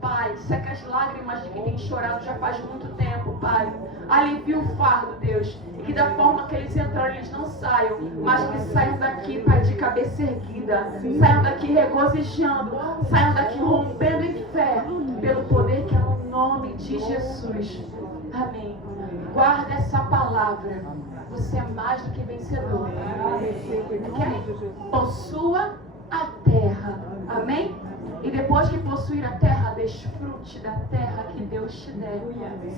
Pai, seca as lágrimas de quem tem chorado já faz muito tempo, Pai. Alivia o fardo, Deus. E que da forma que eles entraram, eles não saiam, mas que saiam daqui, Pai, de cabeça erguida. Saiam daqui regozijando. Saiam daqui rompendo em fé, pelo poder que é no nome de Jesus. Amém. Guarda essa palavra. Você é mais do que vencedor. Ok? Possua a terra. Amém? E depois que possuir a terra, desfrute da terra que Deus te der.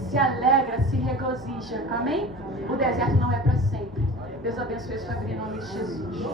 Se alegra, se regozija. Amém? O deserto não é para sempre. Deus abençoe a sua vida em nome de Jesus.